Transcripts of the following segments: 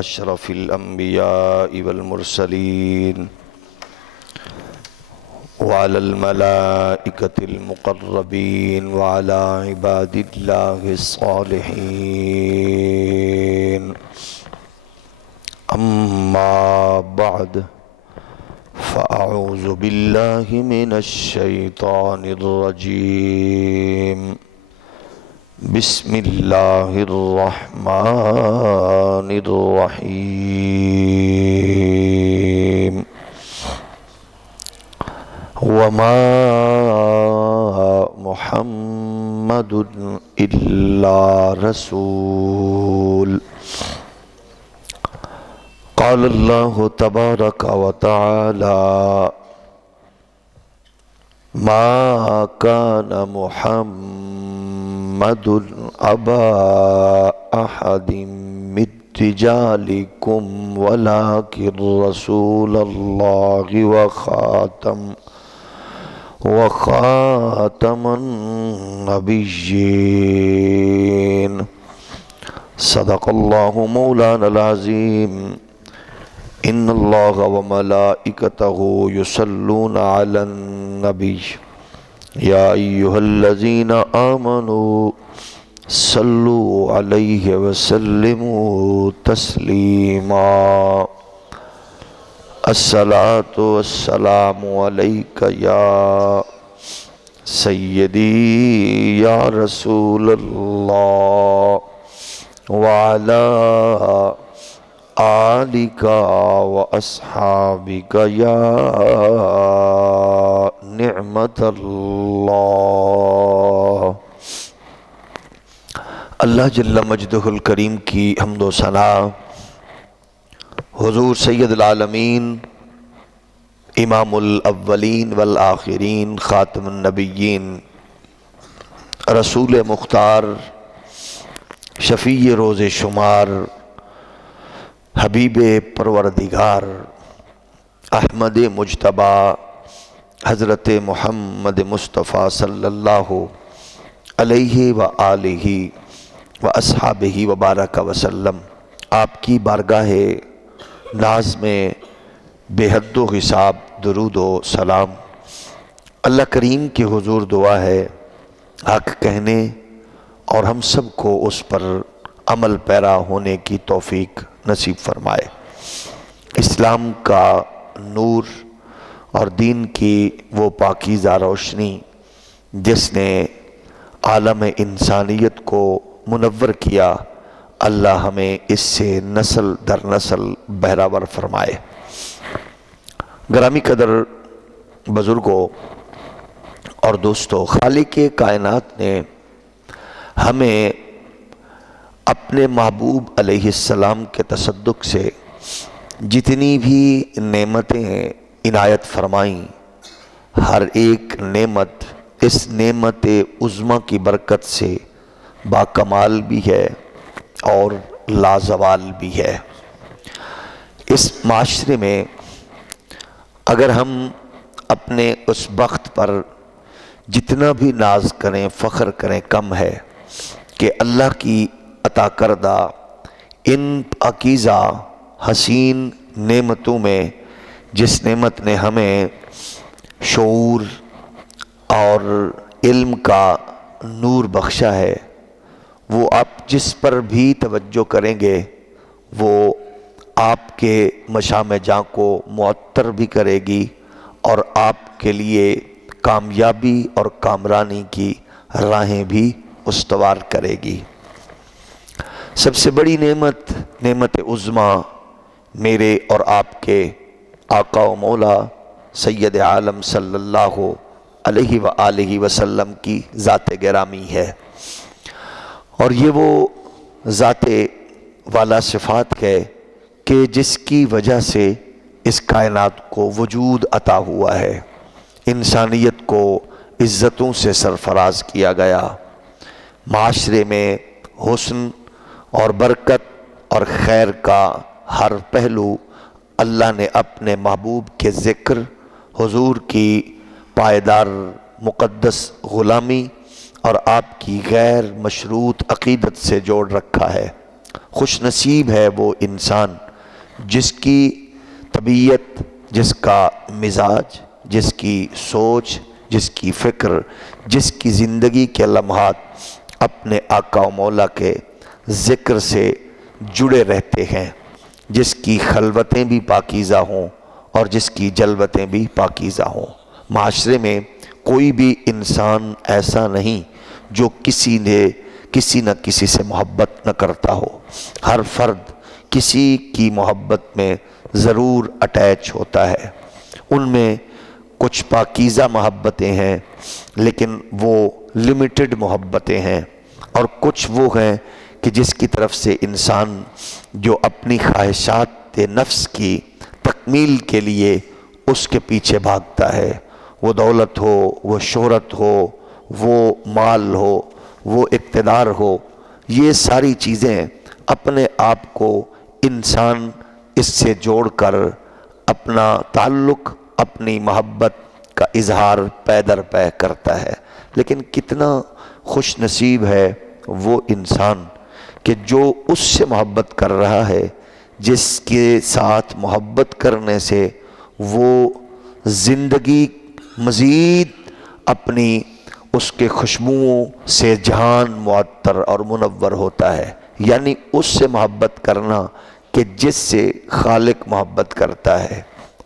أشرف الأنبياء والمرسلين وعلى الملائكة المقربين وعلى عباد الله الصالحين. أما بعد فأعوذ بالله من الشيطان الرجيم. بسم الله الرحمن الرحيم. وما محمد إلا رسول قال الله تبارك وتعالى ما كان محمد أبا أحد من رجالكم ولكن رسول الله وخاتم النبيين. صدق الله مولانا العظيم. إن الله وملائكته يصلون على النبي يا أيها الذين آمنوا صلوا عليه وسلموا تسليما. الصلاة والسلام عليك يا سيدي يا رسول الله وعلى آلك وأصحابك يا نعمة اللہ. اللہ جل مجدہ الکریم کی حمد و ثنا حضور سید العالمین امام الاولین والآخرین خاتم النبیین رسول مختار شفیع روز شمار حبیب پروردگار احمد مجتبی حضرت محمد مصطفیٰ صلی اللہ علیہ وآلہ واصحابہ وبارک وسلم آپ کی بارگاہ ناز میں بے حد و حساب درود و سلام اللہ کریم کے حضور دعا ہے حق کہنے اور ہم سب کو اس پر عمل پیرا ہونے کی توفیق نصیب فرمائے. اسلام کا نور اور دین کی وہ پاکیزہ روشنی جس نے عالم انسانیت کو منور کیا، اللہ ہمیں اس سے نسل در نسل بہراور فرمائے. گرامی قدر بزرگوں اور دوستو، خالق کائنات نے ہمیں اپنے محبوب علیہ السلام کے تصدق سے جتنی بھی نعمتیں عنایت فرمائیں، ہر ایک نعمت اس نعمت عظمیٰ کی برکت سے باکمال بھی ہے اور لازوال بھی ہے. اس معاشرے میں اگر ہم اپنے اس بخت پر جتنا بھی ناز کریں، فخر کریں، کم ہے کہ اللہ کی عطا کردہ ان پاکیزہ حسین نعمتوں میں جس نعمت نے ہمیں شعور اور علم کا نور بخشا ہے، وہ آپ جس پر بھی توجہ کریں گے وہ آپ کے مشام جاں کو معطر بھی کرے گی اور آپ کے لیے کامیابی اور کامرانی کی راہیں بھی استوار کرے گی. سب سے بڑی نعمت عظمیٰ میرے اور آپ کے آقا و مولا سید عالم صلی اللہ علیہ وآلہ وسلم کی ذات گرامی ہے، اور یہ وہ ذات والا صفات ہے کہ جس کی وجہ سے اس کائنات کو وجود عطا ہوا ہے، انسانیت کو عزتوں سے سرفراز کیا گیا، معاشرے میں حسن اور برکت اور خیر کا ہر پہلو اللہ نے اپنے محبوب کے ذکر، حضور کی پائیدار مقدس غلامی اور آپ کی غیر مشروط عقیدت سے جوڑ رکھا ہے. خوش نصیب ہے وہ انسان جس کی طبیعت، جس کا مزاج، جس کی سوچ، جس کی فکر، جس کی زندگی کے لمحات اپنے آقا و مولا کے ذکر سے جڑے رہتے ہیں، جس کی خلوتیں بھی پاکیزہ ہوں اور جس کی جلوتیں بھی پاکیزہ ہوں۔ معاشرے میں کوئی بھی انسان ایسا نہیں جو کسی نہ کسی سے محبت نہ کرتا ہو۔ ہر فرد کسی کی محبت میں ضرور اٹیچ ہوتا ہے۔ ان میں کچھ پاکیزہ محبتیں ہیں لیکن وہ لمیٹڈ محبتیں ہیں، اور کچھ وہ ہیں کہ جس کی طرف سے انسان جو اپنی خواہشات نفس کی تکمیل کے لیے اس کے پیچھے بھاگتا ہے، وہ دولت ہو، وہ شہرت ہو، وہ مال ہو، وہ اقتدار ہو، یہ ساری چیزیں اپنے آپ کو انسان اس سے جوڑ کر اپنا تعلق، اپنی محبت کا اظہار پے در پے کرتا ہے۔ لیکن کتنا خوش نصیب ہے وہ انسان کہ جو اس سے محبت کر رہا ہے جس کے ساتھ محبت کرنے سے وہ زندگی مزید اپنی اس کے خوشبوؤں سے جہان معطر اور منور ہوتا ہے۔ یعنی اس سے محبت کرنا کہ جس سے خالق محبت کرتا ہے،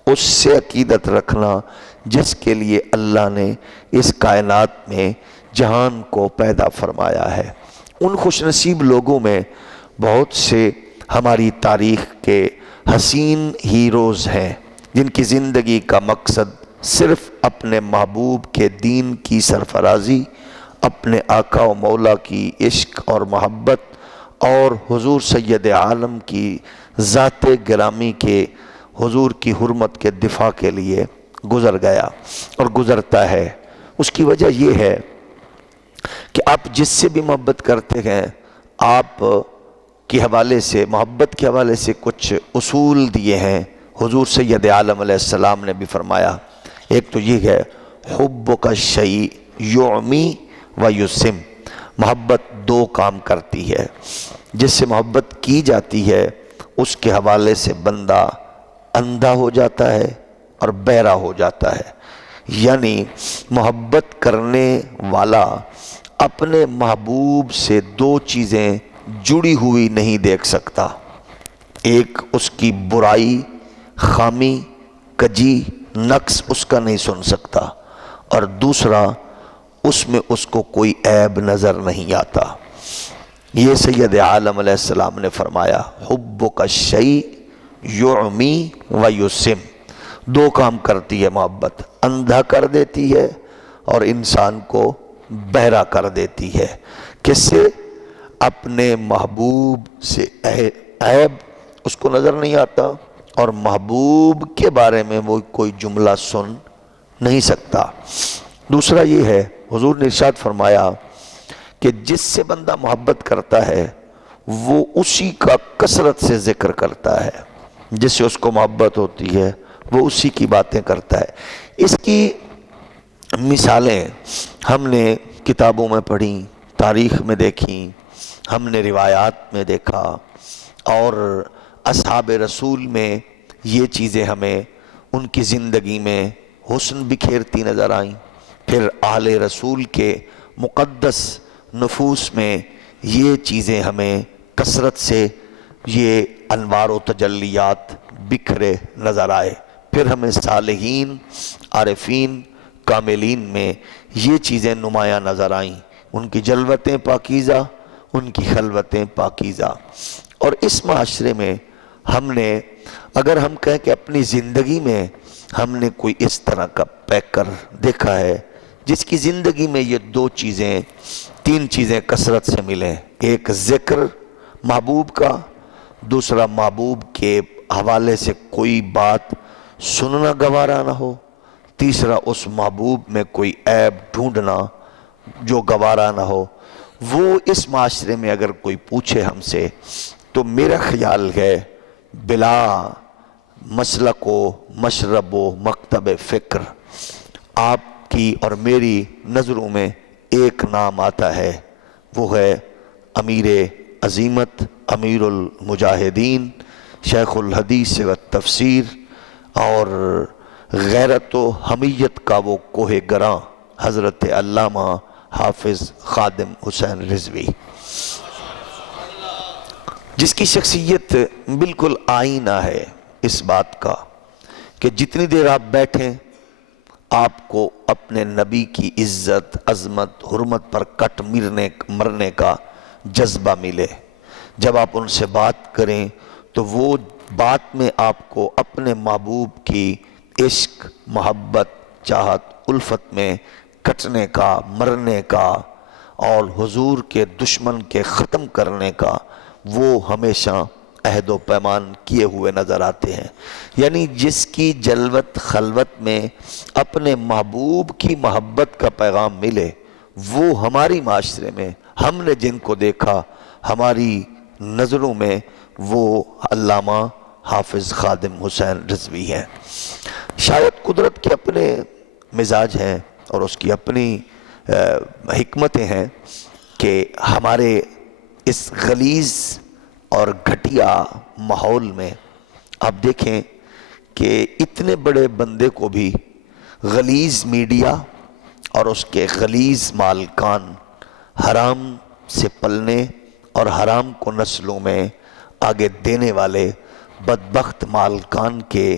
اس سے عقیدت رکھنا جس کے لیے اللہ نے اس کائنات میں جہان کو پیدا فرمایا ہے۔ ان خوش نصیب لوگوں میں بہت سے ہماری تاریخ کے حسین ہیروز ہیں جن کی زندگی کا مقصد صرف اپنے محبوب کے دین کی سرفرازی، اپنے آقا و مولا کی عشق اور محبت اور حضور سید عالم کی ذات گرامی کے حضور کی حرمت کے دفاع کے لیے گزر گیا اور گزرتا ہے۔ اس کی وجہ یہ ہے کہ آپ جس سے بھی محبت کرتے ہیں، آپ کے حوالے سے، محبت کے حوالے سے کچھ اصول دیے ہیں۔ حضور سید عالم علیہ السلام نے بھی فرمایا، ایک تو یہ ہے حبک الشیء یعمی و یسم، محبت دو کام کرتی ہے۔ جس سے محبت کی جاتی ہے اس کے حوالے سے بندہ اندھا ہو جاتا ہے اور بہرا ہو جاتا ہے۔ یعنی محبت کرنے والا اپنے محبوب سے دو چیزیں جڑی ہوئی نہیں دیکھ سکتا، ایک اس کی برائی، خامی، کجی، نقص اس کا نہیں سن سکتا، اور دوسرا اس میں اس کو کوئی عیب نظر نہیں آتا۔ یہ سید عالم علیہ السلام نے فرمایا، حبک الشیء یعمی و یسم، دو کام کرتی ہے محبت، اندھا کر دیتی ہے اور انسان کو بہرا کر دیتی ہے۔ کس سے؟ اپنے محبوب سے عیب اس کو نظر نہیں آتا اور محبوب کے بارے میں وہ کوئی جملہ سن نہیں سکتا۔ دوسرا یہ ہے، حضور نے ارشاد فرمایا کہ جس سے بندہ محبت کرتا ہے وہ اسی کا کثرت سے ذکر کرتا ہے، جس سے اس کو محبت ہوتی ہے وہ اسی کی باتیں کرتا ہے۔ اس کی مثالیں ہم نے کتابوں میں پڑھی، تاریخ میں دیکھیں، ہم نے روایات میں دیکھا، اور اصحاب رسول میں یہ چیزیں ہمیں ان کی زندگی میں حسن بکھیرتی نظر آئیں۔ پھر اہل رسول کے مقدس نفوس میں یہ چیزیں ہمیں کثرت سے یہ انوار و تجلیات بکھرے نظر آئے۔ پھر ہمیں صالحین، عارفین، کاملین میں یہ چیزیں نمایاں نظر آئیں، ان کی جلوتیں پاکیزہ، ان کی خلوتیں پاکیزہ۔ اور اس معاشرے میں ہم نے، اگر ہم کہیں کہ اپنی زندگی میں ہم نے کوئی اس طرح کا پیکر دیکھا ہے جس کی زندگی میں یہ دو چیزیں، تین چیزیں کثرت سے ملیں، ایک ذکر محبوب کا، دوسرا محبوب کے حوالے سے کوئی بات سننا گوارا نہ ہو، تیسرا اس محبوب میں کوئی عیب ڈھونڈنا جو گوارا نہ ہو، وہ اس معاشرے میں اگر کوئی پوچھے ہم سے تو میرا خیال ہے بلا مسلک و مشرب و مکتب فکر آپ کی اور میری نظروں میں ایک نام آتا ہے، وہ ہے امیر عظیمت امیر المجاہدین شیخ الحدیث و تفسیر اور غیرت و حمیت کا وہ کوہ گراں حضرت علامہ حافظ خادم حسین رضوی، جس کی شخصیت بالکل آئینہ ہے اس بات کا کہ جتنی دیر آپ بیٹھیں آپ کو اپنے نبی کی عزت، عظمت، حرمت پر کٹ مرنے کا جذبہ ملے۔ جب آپ ان سے بات کریں تو وہ بات میں آپ کو اپنے محبوب کی عشق، محبت، چاہت، الفت میں کٹنے کا، مرنے کا اور حضور کے دشمن کے ختم کرنے کا وہ ہمیشہ عہد و پیمان کیے ہوئے نظر آتے ہیں۔ یعنی جس کی جلوت خلوت میں اپنے محبوب کی محبت کا پیغام ملے، وہ ہماری معاشرے میں ہم نے جن کو دیکھا ہماری نظروں میں وہ علامہ حافظ خادم حسین رضوی ہیں۔ شاید قدرت کے اپنے مزاج ہیں اور اس کی اپنی حکمتیں ہیں کہ ہمارے اس غلیظ اور گھٹیا ماحول میں آپ دیکھیں کہ اتنے بڑے بندے کو بھی غلیظ میڈیا اور اس کے غلیظ مالکان حرام سے پلنے اور حرام کو نسلوں میں آگے دینے والے بدبخت مالکان کے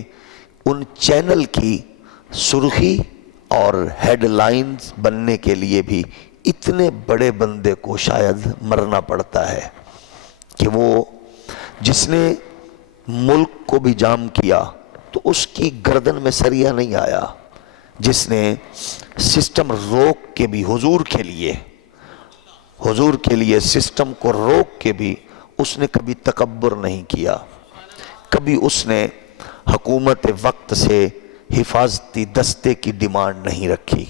ان چینل کی سرخی اور ہیڈ لائنز بننے کے لیے بھی اتنے بڑے بندے کو شاید مرنا پڑتا ہے کہ وہ جس نے ملک کو بھی جام کیا تو اس کی گردن میں سریا نہیں آیا، جس نے سسٹم روک کے بھی حضور کے لیے سسٹم کو روک کے بھی اس نے کبھی تکبر نہیں کیا، کبھی اس نے حکومت وقت سے حفاظتی دستے کی ڈیمانڈ نہیں رکھی،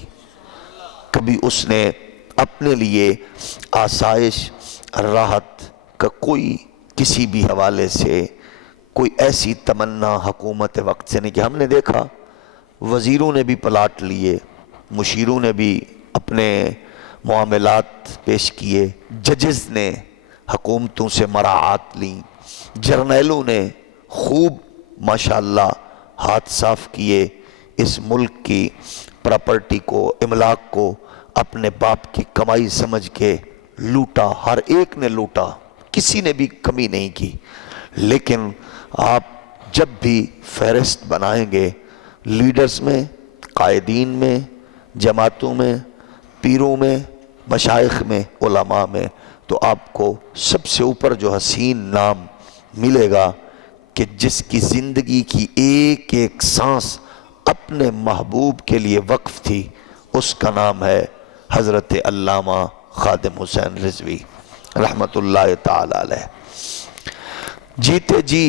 کبھی اس نے اپنے لیے آسائش راحت کا کوئی کسی بھی حوالے سے کوئی ایسی تمنا حکومت وقت سے نہیں کہ ہم نے دیکھا وزیروں نے بھی پلاٹ لیے، مشیروں نے بھی اپنے معاملات پیش کیے، ججز نے حکومتوں سے مراعات لیں، جرنیلوں نے خوب ماشاءاللہ ہاتھ صاف کیے، اس ملک کی پراپرٹی کو، املاک کو اپنے باپ کی کمائی سمجھ کے لوٹا، ہر ایک نے لوٹا، کسی نے بھی کمی نہیں کی۔ لیکن آپ جب بھی فہرست بنائیں گے لیڈرز میں، قائدین میں، جماعتوں میں، پیروں میں، مشائخ میں، علماء میں، تو آپ کو سب سے اوپر جو حسین نام ملے گا کہ جس کی زندگی کی ایک ایک سانس اپنے محبوب کے لیے وقف تھی، اس کا نام ہے حضرت علامہ خادم حسین رضوی رحمت اللہ تعالی علیہ۔ جیتے جی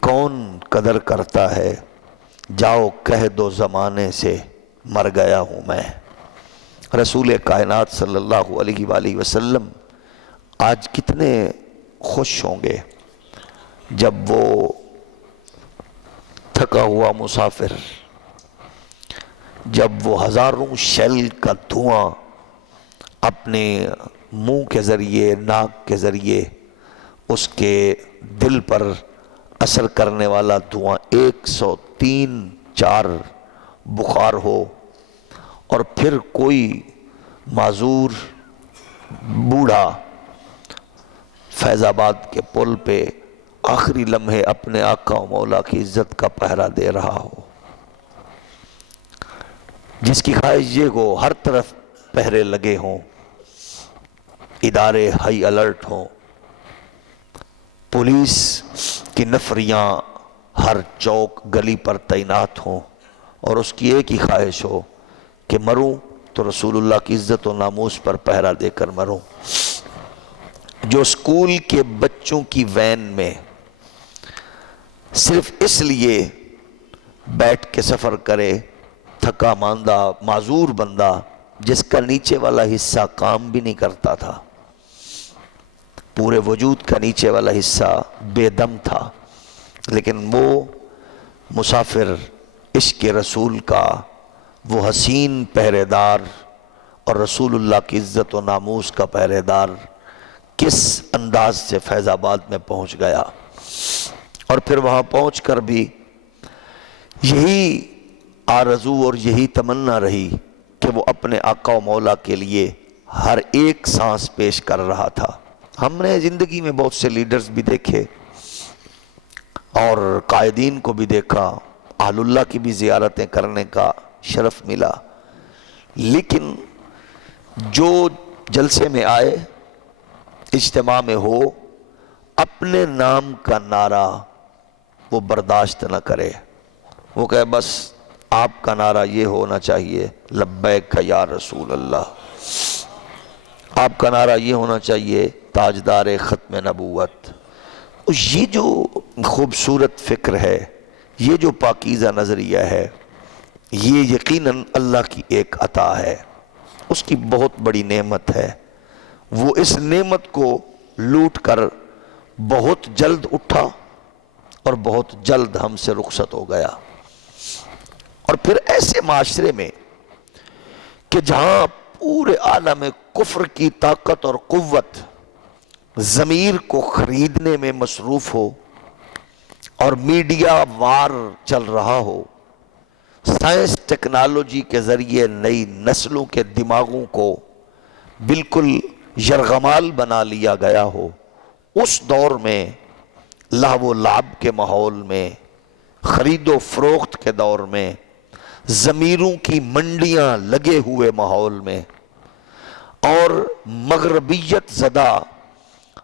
کون قدر کرتا ہے، جاؤ کہہ دو زمانے سے مر گیا ہوں میں۔ رسول کائنات صلی اللہ علیہ وآلہ وسلم آج کتنے خوش ہوں گے جب وہ تھکا ہوا مسافر، جب وہ ہزاروں شیل کا دھواں اپنے منہ کے ذریعے، ناک کے ذریعے اس کے دل پر اثر کرنے والا دھواں 103-4 بخار ہو، اور پھر کوئی معذور بوڑھا فیض آباد کے پل پہ آخری لمحے اپنے آقا و مولا کی عزت کا پہرا دے رہا ہو، جس کی خواہش یہ ہو ہر طرف پہرے لگے ہوں، ادارے ہائی الرٹ ہوں، پولیس کی نفریاں ہر چوک گلی پر تعینات ہوں، اور اس کی ایک ہی خواہش ہو کہ مروں تو رسول اللہ کی عزت و ناموس پر پہرا دے کر مروں۔ جو اسکول کے بچوں کی وین میں صرف اس لیے بیٹھ کے سفر کرے، تھکا ماندہ معذور بندہ جس کا نیچے والا حصہ کام بھی نہیں کرتا تھا، پورے وجود کا نیچے والا حصہ بے دم تھا، لیکن وہ مسافر عشق رسول کا وہ حسین پہرے دار اور رسول اللہ کی عزت و ناموس کا پہرے دار کس انداز سے فیض آباد میں پہنچ گیا، اور پھر وہاں پہنچ کر بھی یہی آرزو اور یہی تمنا رہی کہ وہ اپنے آقا و مولا کے لیے ہر ایک سانس پیش کر رہا تھا۔ ہم نے زندگی میں بہت سے لیڈرز بھی دیکھے اور قائدین کو بھی دیکھا، اہل اللہ کی بھی زیارتیں کرنے کا شرف ملا، لیکن جو جلسے میں آئے، اجتماع میں ہو، اپنے نام کا نعرہ وہ برداشت نہ کرے، وہ کہے بس آپ کا نعرہ یہ ہونا چاہیے، لبیک یا رسول اللہ، آپ کا نعرہ یہ ہونا چاہیے، تاجدار ختم نبوت۔ یہ جو خوبصورت فکر ہے، یہ جو پاکیزہ نظریہ ہے، یہ یقیناً اللہ کی ایک عطا ہے، اس کی بہت بڑی نعمت ہے۔ وہ اس نعمت کو لوٹ کر بہت جلد اٹھا اور بہت جلد ہم سے رخصت ہو گیا۔ اور پھر ایسے معاشرے میں کہ جہاں پورے عالم کفر کی طاقت اور قوت ضمیر کو خریدنے میں مصروف ہو، اور میڈیا وار چل رہا ہو، سائنس ٹیکنالوجی کے ذریعے نئی نسلوں کے دماغوں کو بالکل یرغمال بنا لیا گیا ہو، اس دور میں، لہو و لعب کے ماحول میں، خرید و فروخت کے دور میں، ضمیروں کی منڈیاں لگے ہوئے ماحول میں، اور مغربیت زدہ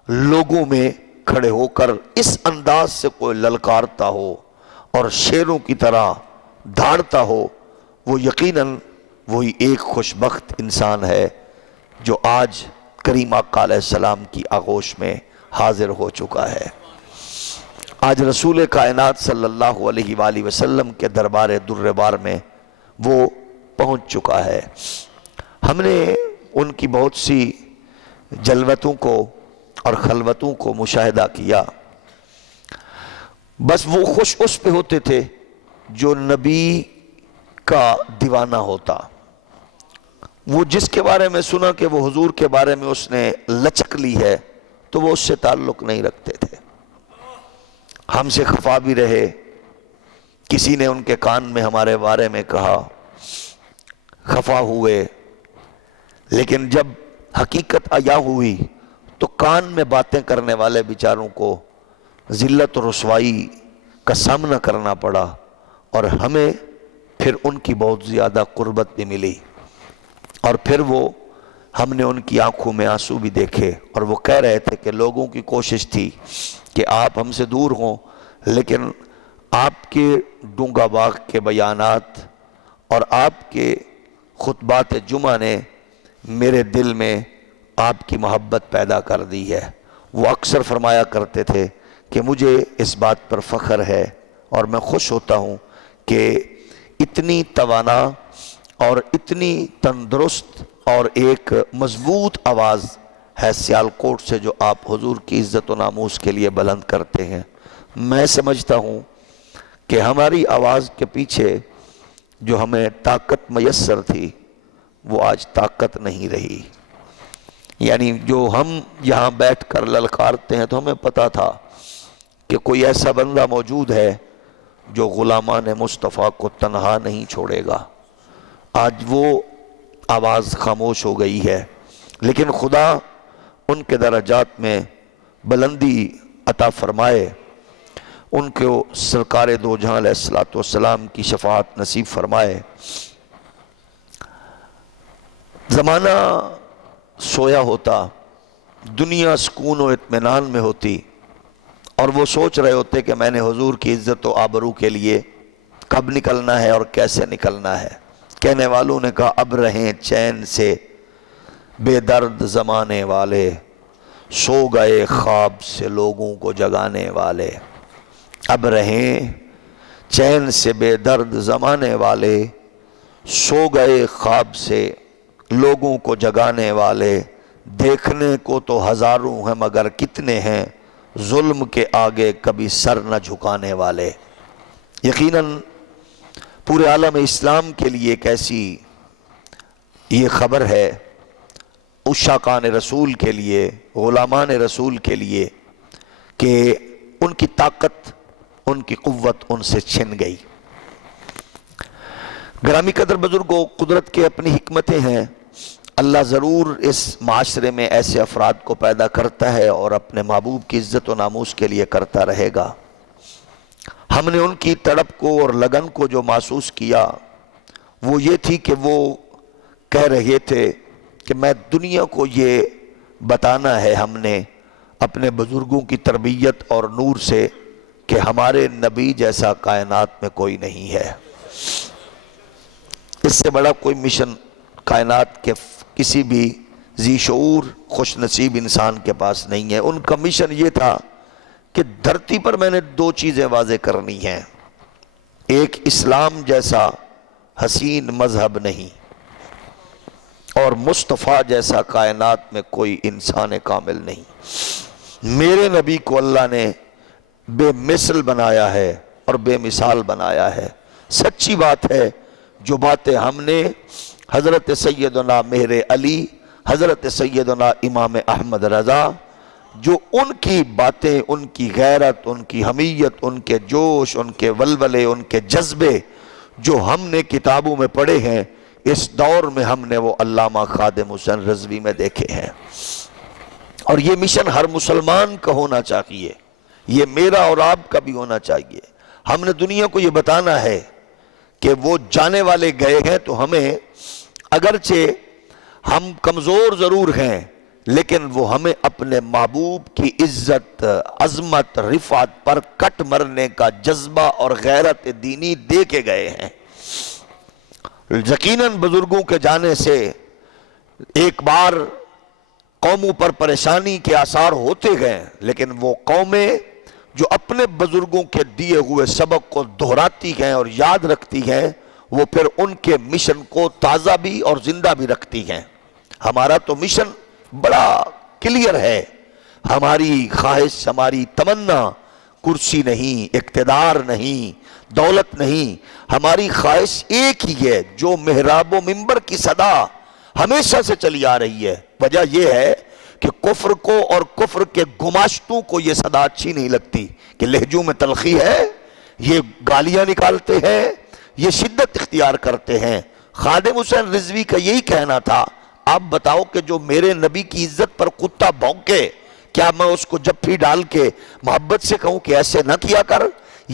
لوگوں میں کھڑے ہو کر اس انداز سے کوئی للکارتا ہو اور شیروں کی طرح دھاڑتا ہو، وہ یقیناً وہی ایک خوشبخت انسان ہے جو آج کریم آقا علیہ السلام کی آغوش میں حاضر ہو چکا ہے۔ آج رسول کائنات صلی اللہ علیہ وآلہ وسلم کے دربار در بار میں وہ پہنچ چکا ہے۔ ہم نے ان کی بہت سی جلوتوں کو اور خلوتوں کو مشاہدہ کیا، بس وہ خوش اس پہ ہوتے تھے جو نبی کا دیوانہ ہوتا، وہ جس کے بارے میں سنا کہ وہ حضور کے بارے میں اس نے لچک لی ہے تو وہ اس سے تعلق نہیں رکھتے تھے۔ ہم سے خفا بھی رہے، کسی نے ان کے کان میں ہمارے بارے میں کہا، خفا ہوئے، لیکن جب حقیقت عیاں ہوئی تو کان میں باتیں کرنے والے بیچاروں کو ذلت و رسوائی کا سامنا کرنا پڑا، اور ہمیں پھر ان کی بہت زیادہ قربت بھی ملی، اور پھر وہ ہم نے ان کی آنکھوں میں آنسو بھی دیکھے، اور وہ کہہ رہے تھے کہ لوگوں کی کوشش تھی کہ آپ ہم سے دور ہوں، لیکن آپ کے ڈونگا باغ کے بیانات اور آپ کے خطبات جمعہ نے میرے دل میں آپ کی محبت پیدا کر دی ہے۔ وہ اکثر فرمایا کرتے تھے کہ مجھے اس بات پر فخر ہے اور میں خوش ہوتا ہوں کہ اتنی توانا اور اتنی تندرست اور ایک مضبوط آواز ہے سیالکوٹ سے جو آپ حضور کی عزت و ناموس کے لیے بلند کرتے ہیں۔ میں سمجھتا ہوں کہ ہماری آواز کے پیچھے جو ہمیں طاقت میسر تھی وہ آج طاقت نہیں رہی، یعنی جو ہم یہاں بیٹھ کر للکارتے ہیں تو ہمیں پتا تھا کہ کوئی ایسا بندہ موجود ہے جو غلامان مصطفیٰ کو تنہا نہیں چھوڑے گا۔ آج وہ آواز خاموش ہو گئی ہے، لیکن خدا ان کے درجات میں بلندی عطا فرمائے، ان کو سرکار دو جہاں علیہ السلام کی شفاعت نصیب فرمائے۔ زمانہ سویا ہوتا، دنیا سکون و اطمینان میں ہوتی، اور وہ سوچ رہے ہوتے کہ میں نے حضور کی عزت و آبرو کے لیے کب نکلنا ہے اور کیسے نکلنا ہے۔ کہنے والوں نے کہا اب رہیں چین سے بے درد زمانے والے، سو گئے خواب سے لوگوں کو جگانے والے۔ اب رہیں چین سے بے درد زمانے والے، سو گئے خواب سے لوگوں کو جگانے والے، دیکھنے کو تو ہزاروں ہیں مگر کتنے ہیں ظلم کے آگے کبھی سر نہ جھکانے والے۔ یقیناً پورے عالم اسلام کے لیے ایک ایسی یہ خبر ہے، عشاقان رسول کے لیے، غلامان رسول کے لیے کہ ان کی طاقت، ان کی قوت ان سے چھن گئی۔ گرامی قدر بزرگوں، قدرت کے اپنی حکمتیں ہیں۔ اللہ ضرور اس معاشرے میں ایسے افراد کو پیدا کرتا ہے اور اپنے محبوب کی عزت و ناموس کے لیے کرتا رہے گا۔ ہم نے ان کی تڑپ کو اور لگن کو جو محسوس کیا وہ یہ تھی کہ وہ کہہ رہے تھے کہ میں دنیا کو یہ بتانا ہے ہم نے اپنے بزرگوں کی تربیت اور نور سے کہ ہمارے نبی جیسا کائنات میں کوئی نہیں ہے۔ اس سے بڑا کوئی مشن کائنات کے کسی بھی ذی شعور خوش نصیب انسان کے پاس نہیں ہے۔ ان کا مشن یہ تھا کہ دھرتی پر میں نے دو چیزیں واضح کرنی ہیں، ایک اسلام جیسا حسین مذہب نہیں، اور مصطفیٰ جیسا کائنات میں کوئی انسان کامل نہیں۔ میرے نبی کو اللہ نے بے مثل بنایا ہے اور بے مثال بنایا ہے۔ سچی بات ہے جو باتیں ہم نے حضرت سیدنا مہر علی، حضرت سیدنا امام احمد رضا، جو ان کی باتیں، ان کی غیرت، ان کی حمیت، ان کے جوش، ان کے ولولے، ان کے جذبے جو ہم نے کتابوں میں پڑھے ہیں، اس دور میں ہم نے وہ علامہ خادم حسین رضوی میں دیکھے ہیں۔ اور یہ مشن ہر مسلمان کا ہونا چاہیے، یہ میرا اور آپ کا بھی ہونا چاہیے۔ ہم نے دنیا کو یہ بتانا ہے کہ وہ جانے والے گئے ہیں تو ہمیں، اگرچہ ہم کمزور ضرور ہیں لیکن وہ ہمیں اپنے محبوب کی عزت، عظمت، رفعت پر کٹ مرنے کا جذبہ اور غیرت دینی دے کے گئے ہیں۔ یقیناً بزرگوں کے جانے سے ایک بار قوموں پر پریشانی کے آثار ہوتے گئے، لیکن وہ قومیں جو اپنے بزرگوں کے دیے ہوئے سبق کو دہراتی ہیں اور یاد رکھتی ہیں، وہ پھر ان کے مشن کو تازہ بھی اور زندہ بھی رکھتی ہیں۔ ہمارا تو مشن بڑا کلیئر ہے، ہماری خواہش، ہماری تمنا کرسی نہیں، اقتدار نہیں، دولت نہیں، ہماری خواہش ایک ہی ہے جو محراب و منبر کی صدا ہمیشہ سے چلی آ رہی ہے۔ وجہ یہ ہے کہ کفر کو اور کفر کے گماشتوں کو یہ صدا اچھی نہیں لگتی کہ لہجوں میں تلخی ہے، یہ گالیاں نکالتے ہیں، یہ شدت اختیار کرتے ہیں۔ خادم حسین رضوی کا یہی کہنا تھا، آپ بتاؤ کہ جو میرے نبی کی عزت پر کتا بھونکے، کیا میں اس کو جفی ڈال کے محبت سے کہوں کہ ایسے نہ کیا کر؟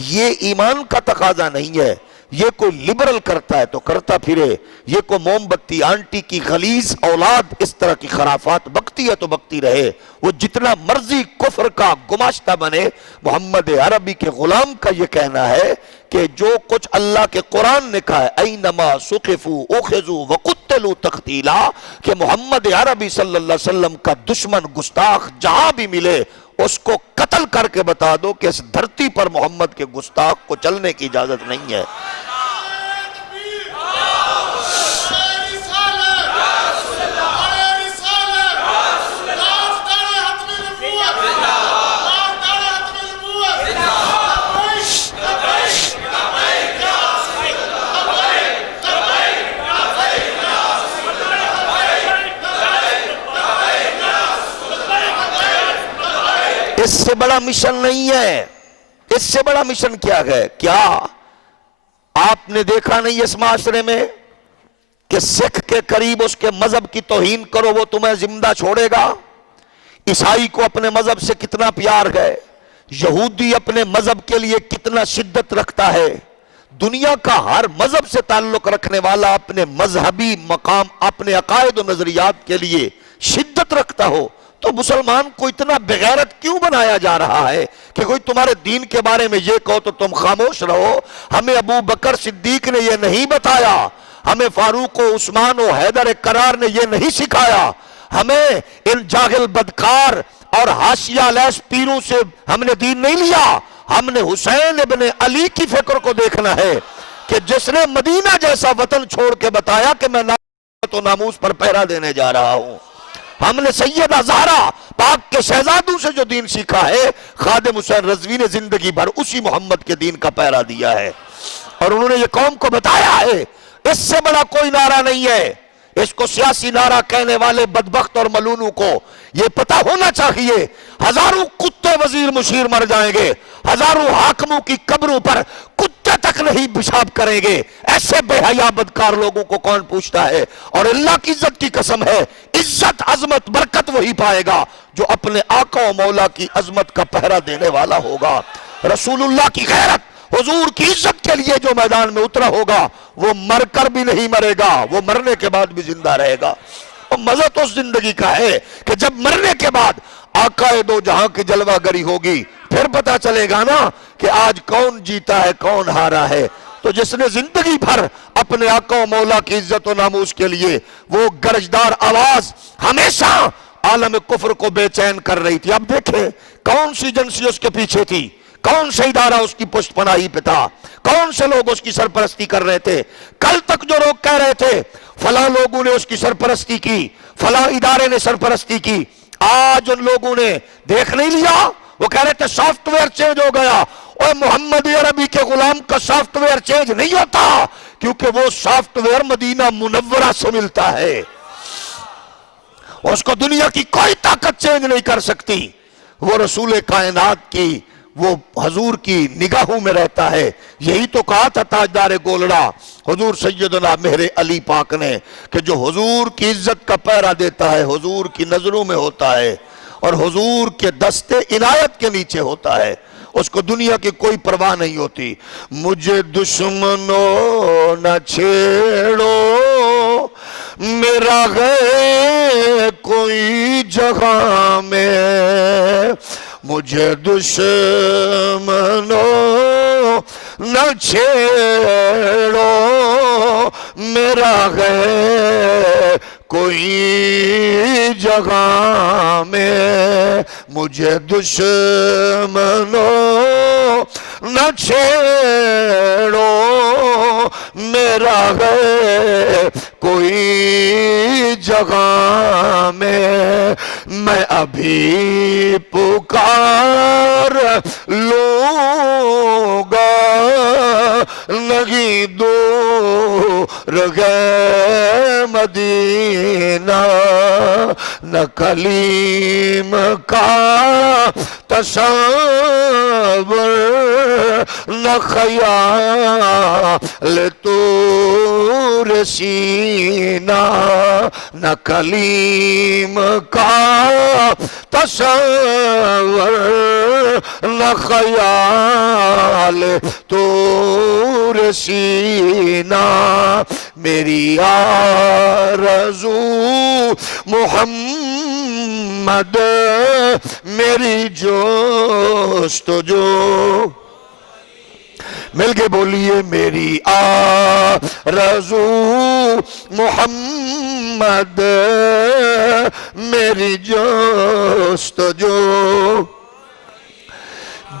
یہ ایمان کا تقاضا نہیں ہے۔ یہ کوئی لبرل کرتا ہے تو کرتا پھرے، یہ کوئی موم بتی آنٹی کی غلیظ اولاد اس طرح کی خرافات بکتی ہے تو بکتی رہے، وہ جتنا مرضی کفر کا گماشتہ بنے۔ محمد عربی کے غلام کا یہ کہنا ہے کہ جو کچھ اللہ کے قرآن نے کہا ہے اینما ثقفوا اخذوا وقتلوا تقتیلا، کہ محمد عربی صلی اللہ علیہ وسلم کا دشمن گستاخ جہاں بھی ملے اس کو قتل کر کے بتا دو کہ اس دھرتی پر محمد کے گستاخ کو چلنے کی اجازت نہیں ہے۔ اس سے بڑا مشن نہیں ہے۔ اس سے بڑا مشن کیا ہے؟ کیا آپ نے دیکھا نہیں اس معاشرے میں کہ سکھ کے قریب اس کے مذہب کی توہین کرو وہ تمہیں زندہ چھوڑے گا؟ عیسائی کو اپنے مذہب سے کتنا پیار ہے، یہودی اپنے مذہب کے لیے کتنا شدت رکھتا ہے۔ دنیا کا ہر مذہب سے تعلق رکھنے والا اپنے مذہبی مقام، اپنے عقائد و نظریات کے لیے شدت رکھتا ہو، تو مسلمان کو اتنا بغیرت کیوں بنایا جا رہا ہے کہ کوئی تمہارے دین کے بارے میں یہ کہو تو تم خاموش رہو؟ ہمیں ابو بکر صدیق نے یہ نہیں بتایا، ہمیں فاروق و عثمان و حیدر کرار نے یہ نہیں سکھایا، ہمیں ان جاہل بدکار اور حاشیہ لیس پیروں سے ہم نے دین نہیں لیا۔ ہم نے حسین ابن علی کی فکر کو دیکھنا ہے کہ جس نے مدینہ جیسا وطن چھوڑ کے بتایا کہ میں ناموس و ناموس پر پہرا دینے جا رہا ہوں۔ ہم نے سیدہ زہرا پاک کے شہزادوں سے جو دین سیکھا ہے، خادم حسین رضوی نے زندگی بھر اسی محمد کے دین کا پہرا دیا ہے، اور انہوں نے یہ قوم کو بتایا ہے۔ اس سے بڑا کوئی نعرہ نہیں ہے اس کو سیاسی نعرہ کہنے والے بدبخت اور ملونوں کو یہ پتا ہونا چاہیے ہزاروں کتے وزیر مشیر مر جائیں گے، ہزاروں حاکموں کی قبروں پر کتے تک نہیں پیشاب کریں گے، ایسے بے حیا بدکار لوگوں کو کون پوچھتا ہے؟ اور اللہ کی عزت کی قسم ہے، عزت عظمت برکت وہی پائے گا جو اپنے آقا و مولا کی عظمت کا پہرا دینے والا ہوگا۔ رسول اللہ کی غیرت، حضور کی عزت کے لیے جو میدان میں اترا ہوگا وہ مر کر بھی نہیں مرے گا، وہ مرنے کے بعد بھی زندہ رہے گا۔ اور مزہ تو اس زندگی کا ہے کہ جب مرنے کے بعد آقا دو جہاں کی جلوہ گری ہوگی، پھر پتا چلے گا نا کہ آج کون جیتا ہے کون ہارا ہے۔ تو جس نے زندگی بھر اپنے آقا و مولا کی عزت و ناموس کے لیے وہ گرجدار آواز ہمیشہ عالم کفر کو بے چین کر رہی تھی، اب دیکھیں کون سی ایجنسی اس کے پیچھے تھی، کون سے ادارہ اس کی پشت پناہی پہ تھا، کون سے لوگ اس کی سرپرستی کر رہے تھے۔ کل تک جو لوگ کہہ رہے تھے فلاں لوگوں نے اس کی سرپرستی کی، فلاں ادارے نے سرپرستی کی، آج ان لوگوں نے دیکھ نہیں لیا، وہ کہہ رہے تھے سافٹ ویئر چینج ہو گیا۔ اور محمد عربی کے غلام کا سافٹ ویئر چینج نہیں ہوتا، کیونکہ وہ سافٹ ویئر مدینہ منورہ سے ملتا ہے، اس کو دنیا کی کوئی طاقت چینج نہیں کر سکتی۔ وہ رسول کائنات کی، وہ حضور کی نگاہوں میں رہتا ہے۔ یہی تو کہا تھا تاجدار گولڑا حضور سیدنا مہر علی پاک نے کہ جو حضور کی عزت کا پہرا دیتا ہے حضور کی نظروں میں ہوتا ہے اور حضور کے دستے عنایت کے نیچے ہوتا ہے، اس کو دنیا کی کوئی پرواہ نہیں ہوتی۔ مجھے دشمنوں نہ چھیڑو، میرا ہے کوئی جگہ میں، مجھے دشمنوں نہ چھیڑو، میرا ہے کوئی جگہ میں، مجھے دشمنوں نہ چھیڑو، میرا ہے کوئی جگہ میں، میں ابھی پکار لوں گا، نہیں دور گئے مدینہ، نہ کلیم کا تصور، نہ خیال طور سینہ، نہ کلیم کا تصور، نہ خیال طور سینہ، میری آرزو محمد، میری جستجو، مل کے بولیے میری آرزو محمد، میری جستجو،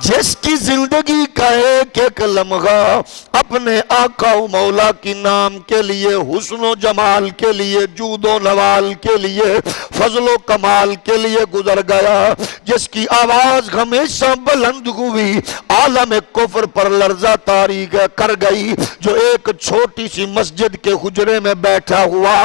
جس کی زندگی کا ایک ایک لمحہ اپنے آقا و مولا کی نام کے لیے، حسن و جمال کے لیے، جود و نوال کے لیے، فضل و کمال کے لیے گزر گیا، جس کی آواز ہمیشہ بلند ہوئی، عالم کفر پر لرزہ طاری کر گئی، جو ایک چھوٹی سی مسجد کے حجرے میں بیٹھا ہوا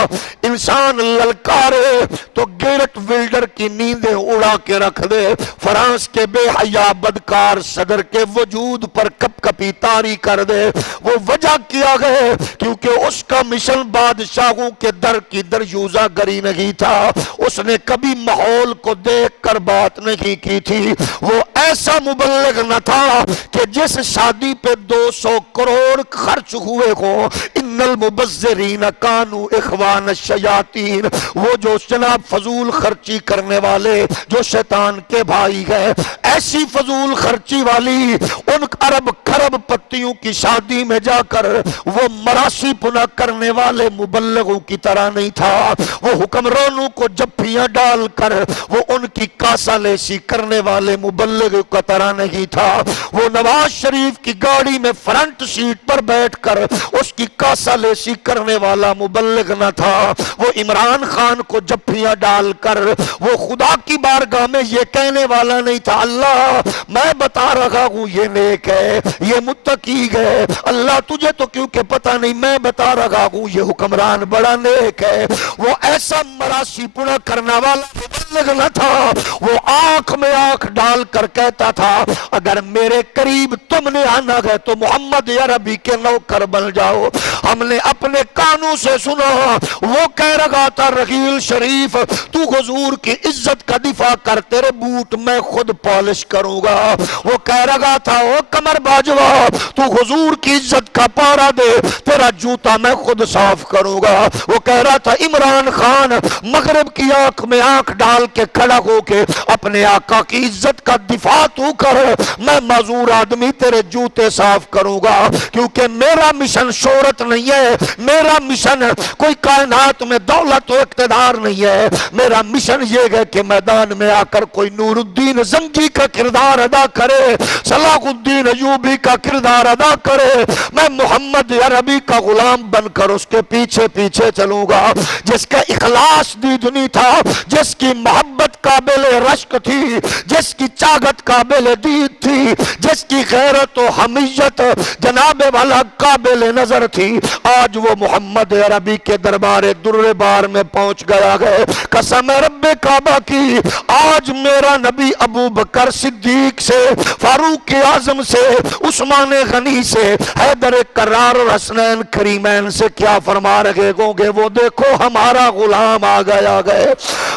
انسان للکارے تو گیرٹ ولڈر کی نیندیں اڑا کے رکھ دے، فرانس کے بے حیا بدکار صدر کے وجود پر کپ کپی طاری کر دے۔ وہ وجہ کیا گئے کیونکہ اس کا مشن بادشاہوں کے در کی در یوزہ گری نہیں تھا، اس نے کبھی ماحول کو دیکھ کر بات نہیں کی تھی، وہ ایسا مبلغ نہ تھا کہ جس شادی پہ 200 کروڑ خرچ ہوئے ہوں، ان المبذرین کانوا اخوان الشیاطین، وہ جو جناب فضول خرچی کرنے والے جو شیطان کے بھائی گئے، ایسی فضول خرچی والی ان ارب کھرب پتیوں کی شادی میں جا کر وہ مراسی پنا کرنے والے مبلغوں کی طرح نہیں تھا، وہ حکمرانوں کو جپیاں ڈال کر وہ ان کی کاسا لیسی کرنے والے مبلغوں کی طرح نہیں تھا، وہ نواز شریف کی گاڑی میں فرنٹ سیٹ پر بیٹھ کر اس کی کاسا لیسی کرنے والا مبلغ نہ تھا، وہ عمران خان کو جپیاں ڈال کر وہ خدا کی بارگاہ میں یہ کہنے والا نہیں تھا اللہ میں بتا رہا ہوں یہ نیک ہے، یہ متقی ہے، اللہ تجھے تو کیونکہ پتہ نہیں، میں بتا رہا ہوں یہ حکمران بڑا نیک ہے۔ وہ ایسا مراسی پورا کرنے والا مبلغ نہ تھا، وہ آنکھ میں آنکھ ڈال کر کہتا تھا اگر میرے قریب تم نے آنا ہے تو محمد عربی کے نوکر بن جاؤ۔ ہم نے اپنے کانوں سے سنا وہ کہہ رہا تھا رحیل شریف تو حضور کی عزت کا دفاع کر، تیرے بوٹ میں خود پالش کروں گا۔ وہ کہہ رہا تھا او کمر باجوا تو حضور کی عزت کا پارا دے، تیرا جوتا میں خود صاف کروں گا۔ وہ کہہ رہا تھا عمران خان مغرب کی آنکھ میں آنکھ ڈال کے کھڑا ہو کے اپنے آقا کی عزت کا دفاع تو کر، میں معذور آدمی تیرے جوتے صاف کروں گا، کیونکہ میرا مشن شہرت نہیں ہے، میرا مشن کوئی کائنات میں دولت و اقتدار نہیں ہے، میرا مشن یہ ہے کہ میدان میں آ کر کوئی نور الدین زنگی کا کردار ادا کرے، صلاح الدین ایوبی کا کردار ادا کرے، میں محمد عربی کا غلام بن کر اس کے پیچھے پیچھے چلوں گا۔ جس کا اخلاص دیدنی تھا، جس کی محبت قابل رشک تھی، جس کی چاگت قابل دید تھی، جس کی غیرت و حمیت جناب والا قابل نظر تھی، آج وہ محمد عربی کے دربار در بار میں پہنچ گیا ہے۔ قسم رب کعبہ کی آج میرا نبی ابو بکر صدیق سے، فاروق اعظم سے، عثمان غنی سے، حیدر کرار اور حسنین کریمین سے کیا فرما رہے ہوں گے، وہ دیکھو ہمارا غلام آ گیا گئے۔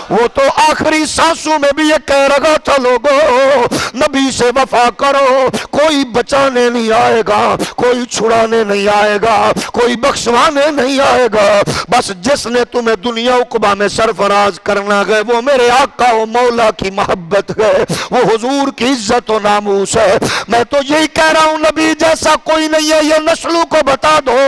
وہ تو آخری سانسوں میں بھی یہ کہہ رہا تھا لوگوں نبی سے وفا کرو، کوئی بچانے نہیں آئے گا، کوئی چھڑانے نہیں آئے گا، کوئی بخشوانے نہیں آئے گا، بس جس نے تمہیں دنیا عقبہ میں سرفراز کرنا ہے وہ میرے آقا و مولا کی محبت ہے، وہ حضور کی عزت و ناموس ہے۔ میں تو یہی کہہ رہا ہوں نبی جیسا کوئی نہیں ہے، یہ نسلوں کو بتا دو،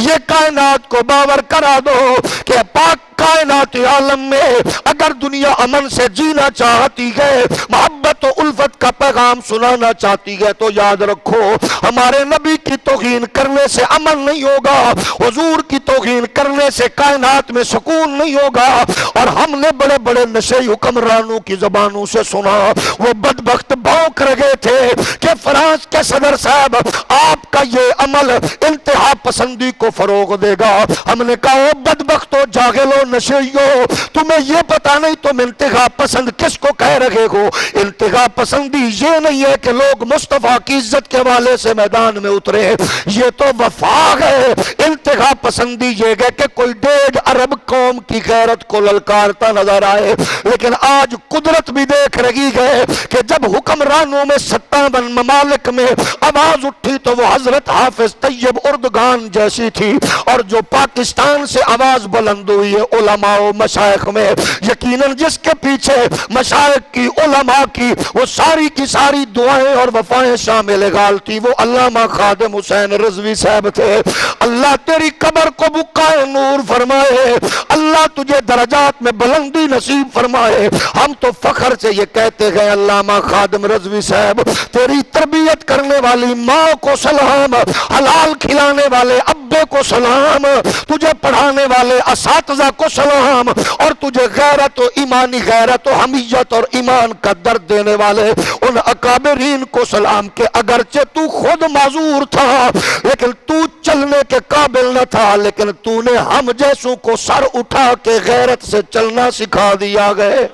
یہ کائنات کو باور کرا دو کہ پاک کائنات عالم میں اگر دنیا امن سے جینا چاہتی ہے، محبت و الفت کا پیغام سنانا چاہتی ہے، تو یاد رکھو ہمارے نبی کی توہین کرنے سے امن نہیں ہوگا، حضور کی توہین کرنے سے کائنات میں سکون نہیں ہوگا۔ اور ہم نے بڑے بڑے نشئی حکمرانوں کی زبانوں سے سنا، وہ بدبخت بھونک رہے تھے کہ فرانس کے صدر صاحب آپ کا یہ عمل انتہا پسندی کو فروغ دے گا۔ ہم نے کہا وہ بدبختو جاہلو نشیو، تمہیں یہ پتا نہیں تم انتہا پسند کس کو کہہ رہے ہو۔ انتہا پسندی یہ نہیں ہے کہ لوگ مصطفیٰ کی عزت کے والے سے میدان میں اترے، یہ تو وفا ہے۔ انتہا پسندی یہ ہے کہ کوئی 1.5 ارب قوم کی غیرت کو للکارتا نظر آئے، لیکن آج قدرت بھی دیکھ رہی ہے کہ جب حکمرانوں میں 57 ممالک میں آواز اٹھی تو وہ حضرت حافظ طیب اردگان جیسی تھی، اور جو پاکستان سے آواز بلند ہوئی ہے علماء و مشائخ میں، یقیناً جس کے پیچھے مشائخ کی علماء کی وہ ساری کی ساری دعائیں اور وفائیں شامل غال تھی، وہ علامہ خادم حسین رضوی صاحب تھے۔ اللہ تیری قبر کو بقائے نور فرمائے، اللہ تجھے درجات میں بلندی نصیب فرمائے۔ ہم تو فخر سے یہ کہتے ہیں علامہ خادم رضوی صاحب تیری تربیت کرنے والی ماں کو سلام، حلال کھلانے والے ابے کو سلام، تجھے پڑھانے والے اساتذہ کو سلام، اور تجھے غیرت و ایمانی غیرت و حمیت اور ایمان کا درد دینے والے ان اکابرین کو سلام کہ اگرچہ تو خود معذور تھا لیکن تو چلنے کے قابل نہ تھا، لیکن تو نے ہم جیسوں کو سر اٹھا کے غیرت سے چلنا سکھا دیا گئے۔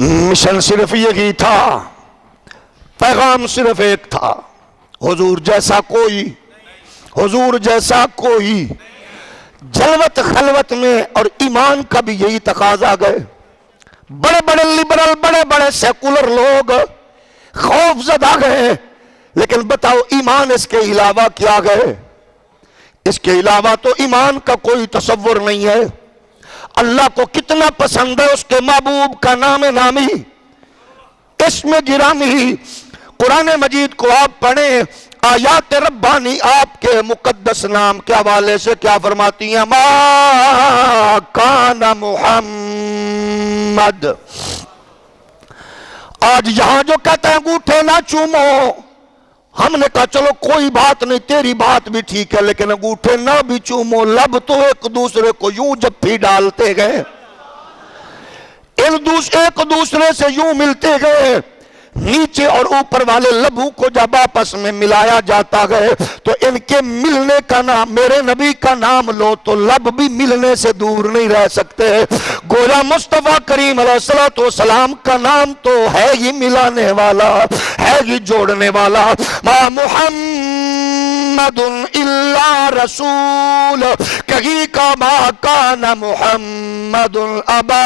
مشن صرف یہی تھا، پیغام صرف ایک تھا، حضور جیسا کوئی، حضور جیسا کوئی۔ جلوت خلوت میں اور ایمان کا بھی یہی تقاضا گئے، بڑے بڑے لبرل، بڑے بڑے سیکولر لوگ خوف زدہ گئے، لیکن بتاؤ ایمان اس کے علاوہ کیا گئے؟ اس کے علاوہ تو ایمان کا کوئی تصور نہیں ہے۔ اللہ کو کتنا پسند ہے اس کے محبوب کا نام نامی، اسم گرامی۔ قرآن مجید کو آپ پڑھیں، آیات ربانی آپ کے مقدس نام کے حوالے سے کیا فرماتی ہیں؟ ما کان محمد۔ آج یہاں جو کہتے ہیں انگوٹھے نہ چومو، ہم نے کہا چلو کوئی بات نہیں، تیری بات بھی ٹھیک ہے، لیکن انگوٹھے نہ بھی چومو، لب تو ایک دوسرے کو یوں جپھی ڈالتے گئے، ایک دوسرے سے یوں ملتے گئے، نیچے اور اوپر والے لبوں کو جب آپس میں ملایا جاتا گئے تو ان کے ملنے کا نام، میرے نبی کا نام لو تو لب بھی ملنے سے دور نہیں رہ سکتے۔ گویا مصطفیٰ کریم علیہ السلام کا نام تو ہے ہی ملانے والا، ہے ہی جوڑنے والا۔ ما محمد الا رسول، کہیں کا ما کان محمد ابا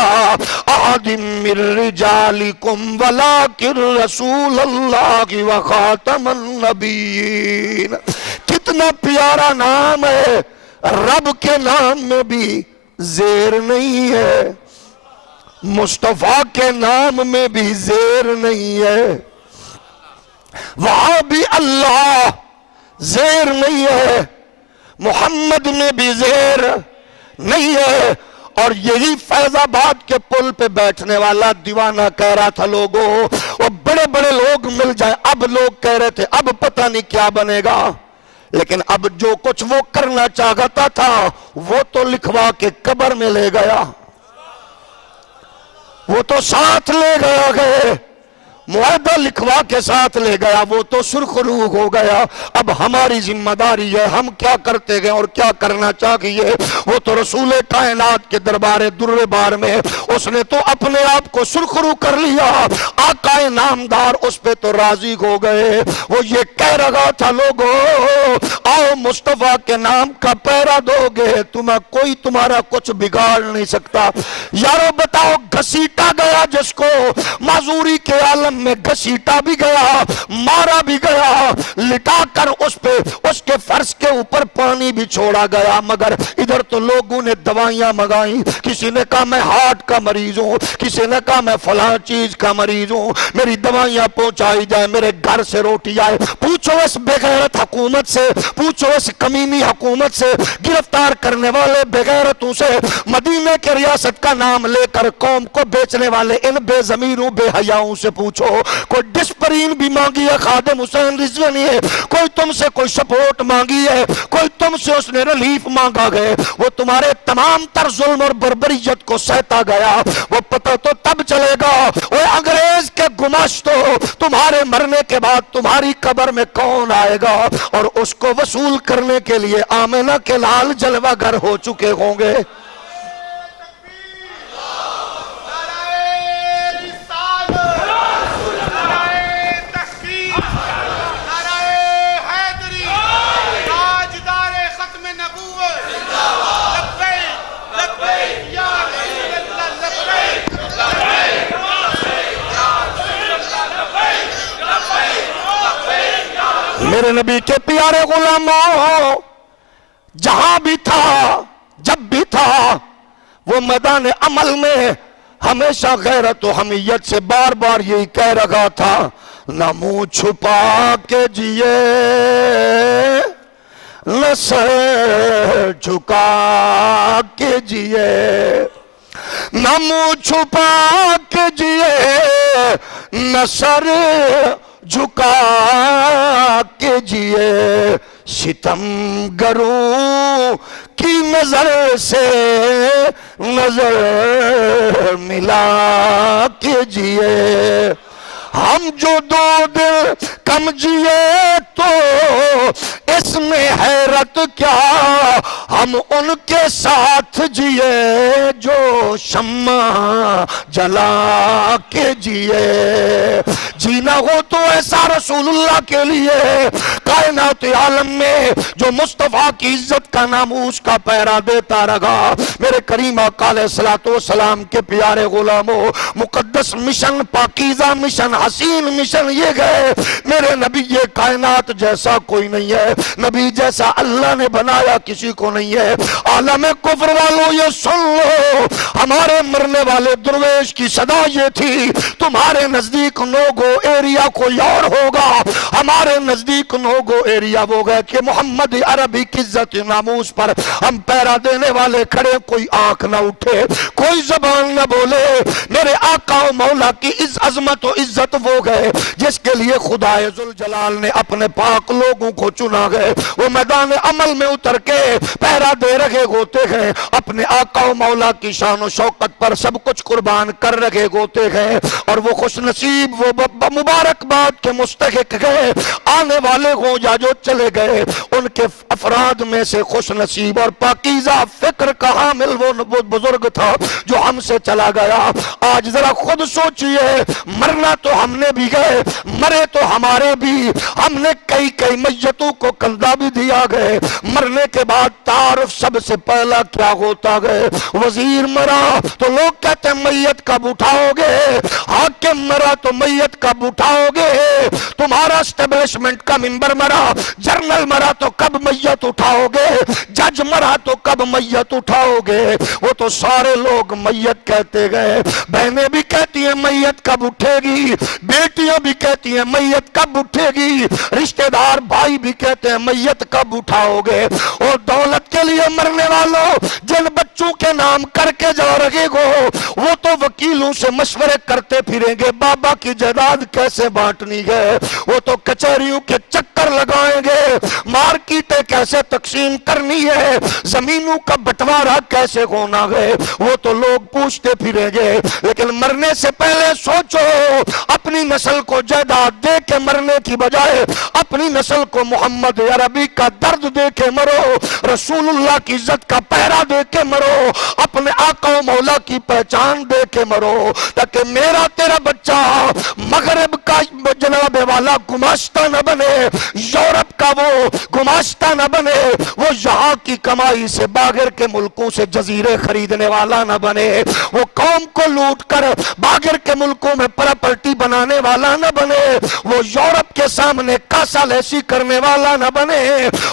احد من رجالکم ولکن رسول اللہ وخاتم النبیین۔ کتنا پیارا نام ہے، رب کے نام میں بھی زیر نہیں ہے، مصطفیٰ کے نام میں بھی زیر نہیں ہے، وہاں بھی اللہ زیر نہیں ہے، محمد میں بھی زیر نہیں ہے۔ اور یہی فیض آباد کے پل پہ بیٹھنے والا دیوانہ کہہ رہا تھا لوگوں، وہ بڑے بڑے لوگ مل جائیں، اب لوگ کہہ رہے تھے اب پتہ نہیں کیا بنے گا، لیکن اب جو کچھ وہ کرنا چاہتا تھا وہ تو لکھوا کے قبر میں لے گیا، وہ تو ساتھ لے گئے، معاہدہ لکھوا کے ساتھ لے گیا، وہ تو سرخ روح ہو گیا۔ اب ہماری ذمہ داری ہے ہم کیا کرتے گئے اور کیا کرنا چاہیے۔ وہ تو رسول کائنات کے دربار در بار میں اس نے تو اپنے آپ کو سرخ روح کر لیا، آقا نامدار اس پہ تو راضی ہو گئے۔ وہ یہ کہہ رہا تھا لوگوں آؤ مصطفیٰ کے نام کا پہرا دو گے، تمہیں کوئی تمہارا کچھ بگاڑ نہیں سکتا۔ یارو بتاؤ گھسیٹا گیا جس کو، معذوری کے عالم میں گھسیٹا بھی گیا، مارا بھی گیا، لٹا کر اس پہ اس کے فرش کے اوپر پانی بھی چھوڑا گیا، مگر ادھر تو لوگوں نے دوائیاں منگائیں، کسی نے کہا میں ہارٹ کا مریض ہوں، کسی نے کہا میں فلاں چیز کا مریض ہوں، میری دوائیاں پہنچائی جائے، میرے گھر سے روٹی آئے۔ پوچھو اس بے غیرت حکومت سے، پوچھو اس کمینی حکومت سے، گرفتار کرنے والے بے غیرتوں سے، مدینے کے ریاست کا نام لے کر قوم کو بیچنے والے ان بے ضمیروں بے حیاؤں سے پوچھو۔ کوئی ڈسپرین بھی مانگی ہے خادم حسین رضوانی ہے، کوئی تم سے کوئی سپورٹ مانگی ہے، کوئی تم سے اس نے ریلیف مانگا گئے، وہ تمہارے تمام تر ظلم اور بربریت کو سہتا گیا، وہ پتہ تو تب چلے گا وہ انگریز کے گماشتو تمہارے مرنے کے بعد تمہاری قبر میں کون آئے گا، اور اس کو وصول کرنے کے لیے آمنہ کے لال جلوہ گر ہو چکے ہوں گے۔ میرے نبی کے پیارے غلاموں، جہاں بھی تھا جب بھی تھا وہ میدان عمل میں ہمیشہ غیرت و حمیت سے بار بار یہی کہہ رہا تھا، نہ منہ چھپا کے جیے نہ سر جھکا کے جیے، نہ منہ چھپا کے جیے نہ سر جھکا کے جیے، ستم گروں کی نظر سے نظر ملا کے جیے، ہم جو دو دل کم جیے تو اس میں حیرت کیا، ہم ان کے ساتھ جیے جو شمع جلا کے جیے، جینا ہو تو ایسا رسول اللہ کے لیے کائنات عالم میں جو مصطفیٰ کی عزت کا ناموس کا پہرا دیتا رہا۔ میرے کریم آقا علیہ السلام کے پیارے غلاموں، مقدس مشن، پاکیزہ مشن، حسین مشن یہ گئے، میرے نبی یہ کائنات جیسا کوئی نہیں ہے، نبی جیسا اللہ نے بنایا کسی کو نہیں ہے۔ عالم کفر والوں یہ سن لو، ہمارے مرنے والے درویش کی صدا یہ تھی، تمہارے نزدیک نو گو ایریا کوئی اور ہوگا، ہمارے نزدیک نو گو ایریا وہ گئے کہ محمد عربی کی عزت ناموس پر ہم پیرا دینے والے کھڑے، کوئی آنکھ نہ اٹھے، کوئی زبان نہ بولے۔ میرے آقا و مولا کی عظمت و عزت وہ گئے جس کے لیے خدا ذوالجلال نے اپنے پاک لوگوں کو چنا گئے، وہ میدان عمل میں اتر کے پہرا دے رہے ہوتے ہیں، اپنے آقا و مولا کی شان و شوکت پر سب کچھ قربان کر رہے ہوتے ہیں، اور وہ خوش نصیب، وہ مبارکباد کے مستحق گئے آنے والے ہوں یا جو چلے گئے، ان کے افراد میں سے خوش نصیب اور پاکیزہ فکر کا حامل وہ بزرگ تھا جو ہم سے چلا گیا۔ آج ذرا خود سوچئے، مرنا تو ہم نے بھی گئے، مرے تو ہمارے بھی، ہم نے کئی کئی میتوں کو کندھا بھی دیا گئے، مرنے کے بعد تعارف سب سے پہلا کیا ہوتا گئے؟ وزیر مرا تو لوگ کہتے ہیں میت کب اٹھاؤ گے، حاکم مرا تو میت کب اٹھاؤ گے، تمہارا اسٹیبلشمنٹ کا ممبر مرا، جرنل مرا تو کب میت اٹھاؤ گے، جج مرا تو کب میت اٹھاؤ گے؟ وہ تو سارے لوگ میت کہتے گئے، بہنیں بھی کہتی ہیں میت کب اٹھے گی، بیٹیاں بھی کہتی ہیں میت کب اٹھے گی، رشتہ دار بھائی بھی کہتے ہیں میت کب اٹھاؤ گے۔ اور دولت کے لیے مرنے والوں، جن بچوں کے نام کر کے جا رہے ہو، وہ تو وکیلوں سے مشورے کرتے پھریں گے بابا کی جائیداد کیسے بانٹنی ہے، وہ تو کچہریوں کے چکر لگائیں گے، مارکیٹیں کیسے تقسیم کرنی ہے، زمینوں کا بٹوارہ کیسے ہونا ہے، وہ تو لوگ پوچھتے پھریں گے۔ لیکن مرنے سے پہلے سوچو، اپنی نسل کو جائیداد دے کے مرنے کی بجائے اپنی نسل کو محمد عربی کا درد دے کے مرو، رسول اللہ کی عزت کا پہرا دے کے مرو، اپنے آقا و مولا کی پہچان دے کے مرو، تاکہ میرا تیرا بچہ مغرب کا جناب والا گماشتہ نہ بنے، یورپ کا وہ گماشتہ نہ بنے، وہ یہاں کی کمائی سے باہر کے ملکوں سے جزیرے خریدنے والا نہ بنے، وہ قوم کو لوٹ کر باہر کے ملکوں میں پراپرٹی بنانے والا نہ بنے، وہ یورپ کے سامنے کاسا لیسی کرنے والا نہ بنے،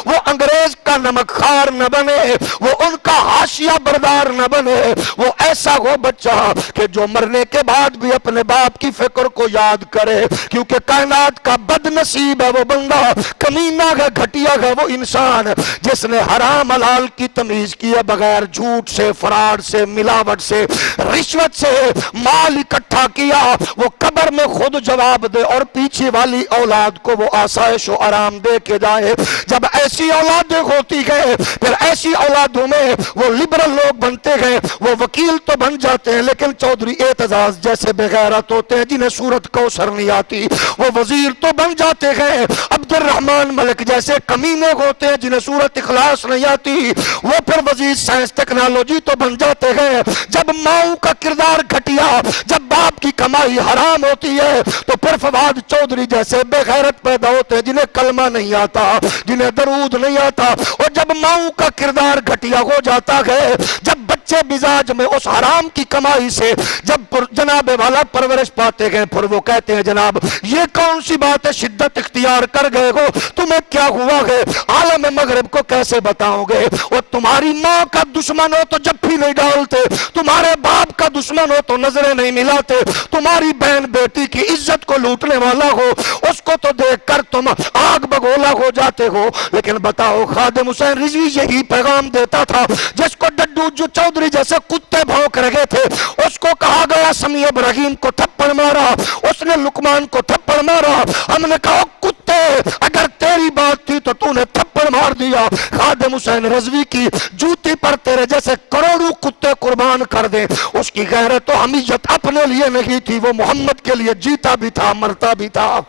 وہ انگریز کا نمک خار نہ بنے، وہ ان کا حاشیہ بردار نہ بنے، وہ ایسا ہو بچہ کہ جو مرنے کے بعد بھی اپنے باپ کی فکر کو یاد کرے، کیونکہ کائنات کا بد نصیب ہے وہ بندہ، کمینہ ہے، گھٹیا ہے وہ انسان جس نے حرام حلال کی تمیز کیے بغیر جھوٹ سے، فراڈ سے، ملاوٹ سے، رشوت سے مال اکٹھا کیا، وہ قبر میں خود جواب دے اور پیچھے والی اولاد کو وہ آسائش و آرام دے کے جائے۔ جب ایسی اولادیں ہوتی گئے، پھر ایسی اولادوں میں وہ لبرل لوگ بنتے گئے، وہ وکیل تو بن جاتے ہیں لیکن چودھری اعتزاز جیسے بغیرت ہوتے ہیں جنہیں سورت کوثر نہیں آتی، وہ وزیر تو بن جاتے گئے، عبد الرحمن ملک جیسے کمینے ہوتے ہیں جنہیں سورت اخلاص نہیں آتی، وہ پھر وزیر سائنس ٹیکنالوجی تو بن جاتے گئے۔ جب ماؤں کا کردار گھٹیا، جب باپ کی کمائی حرام ہوتی ہے، تو پھر فواد چودھری جیسے بے غیرت پیدا ہوتے ہیں جنہیں کلمہ نہیں آتا، جنہیں درود نہیں آتا۔ اور جب ماؤں کا کردار گھٹیا ہو جاتا ہے، جب بچے مزاج میں اس حرام کی کمائی سے جب جناب والا پرورش پاتے گئے، پھر وہ کہتے ہیں جناب یہ کون سی بات ہے، شدت اختیار کر گئے ہو، تمہیں کیا ہوا ہے، عالم مغرب کو کیسے بتاؤ گے؟ اور تمہاری ماں کا دشمن ہو تو جفی نہیں ڈالتے، تمہارے باپ کا دشمن ہو تو نظریں نہیں ملاتے، تمہاری بہن بیٹی کی عزت کو لوٹنے والا ہو اس کو تو دیکھ کر تم آگ بگولا ہو جاتے ہو۔ لیکن بتاؤ، خادم حسین رضوی یہی پیغام دیتا تھا، جس کو ڈڈو جو چودھری جیسے کتے بھونک رہے تھے، اس کو کہا گیا سمیع ابراہیم کو تھپڑ مارا، اس نے لقمان کو تھپڑ مارا، ہم نے کہا کتے اگر تیری بات تھی تو تو نے تھپڑ مار دیا، خادم حسین رضوی کی جوتی پر تیرے جیسے کروڑوں کتے قربان کر دیں، اس کی غیرت و حمیت اپنے لیے نہیں تھی، وہ محمد کے لیے جیتا بھی تھا، مرتا بھی تھا۔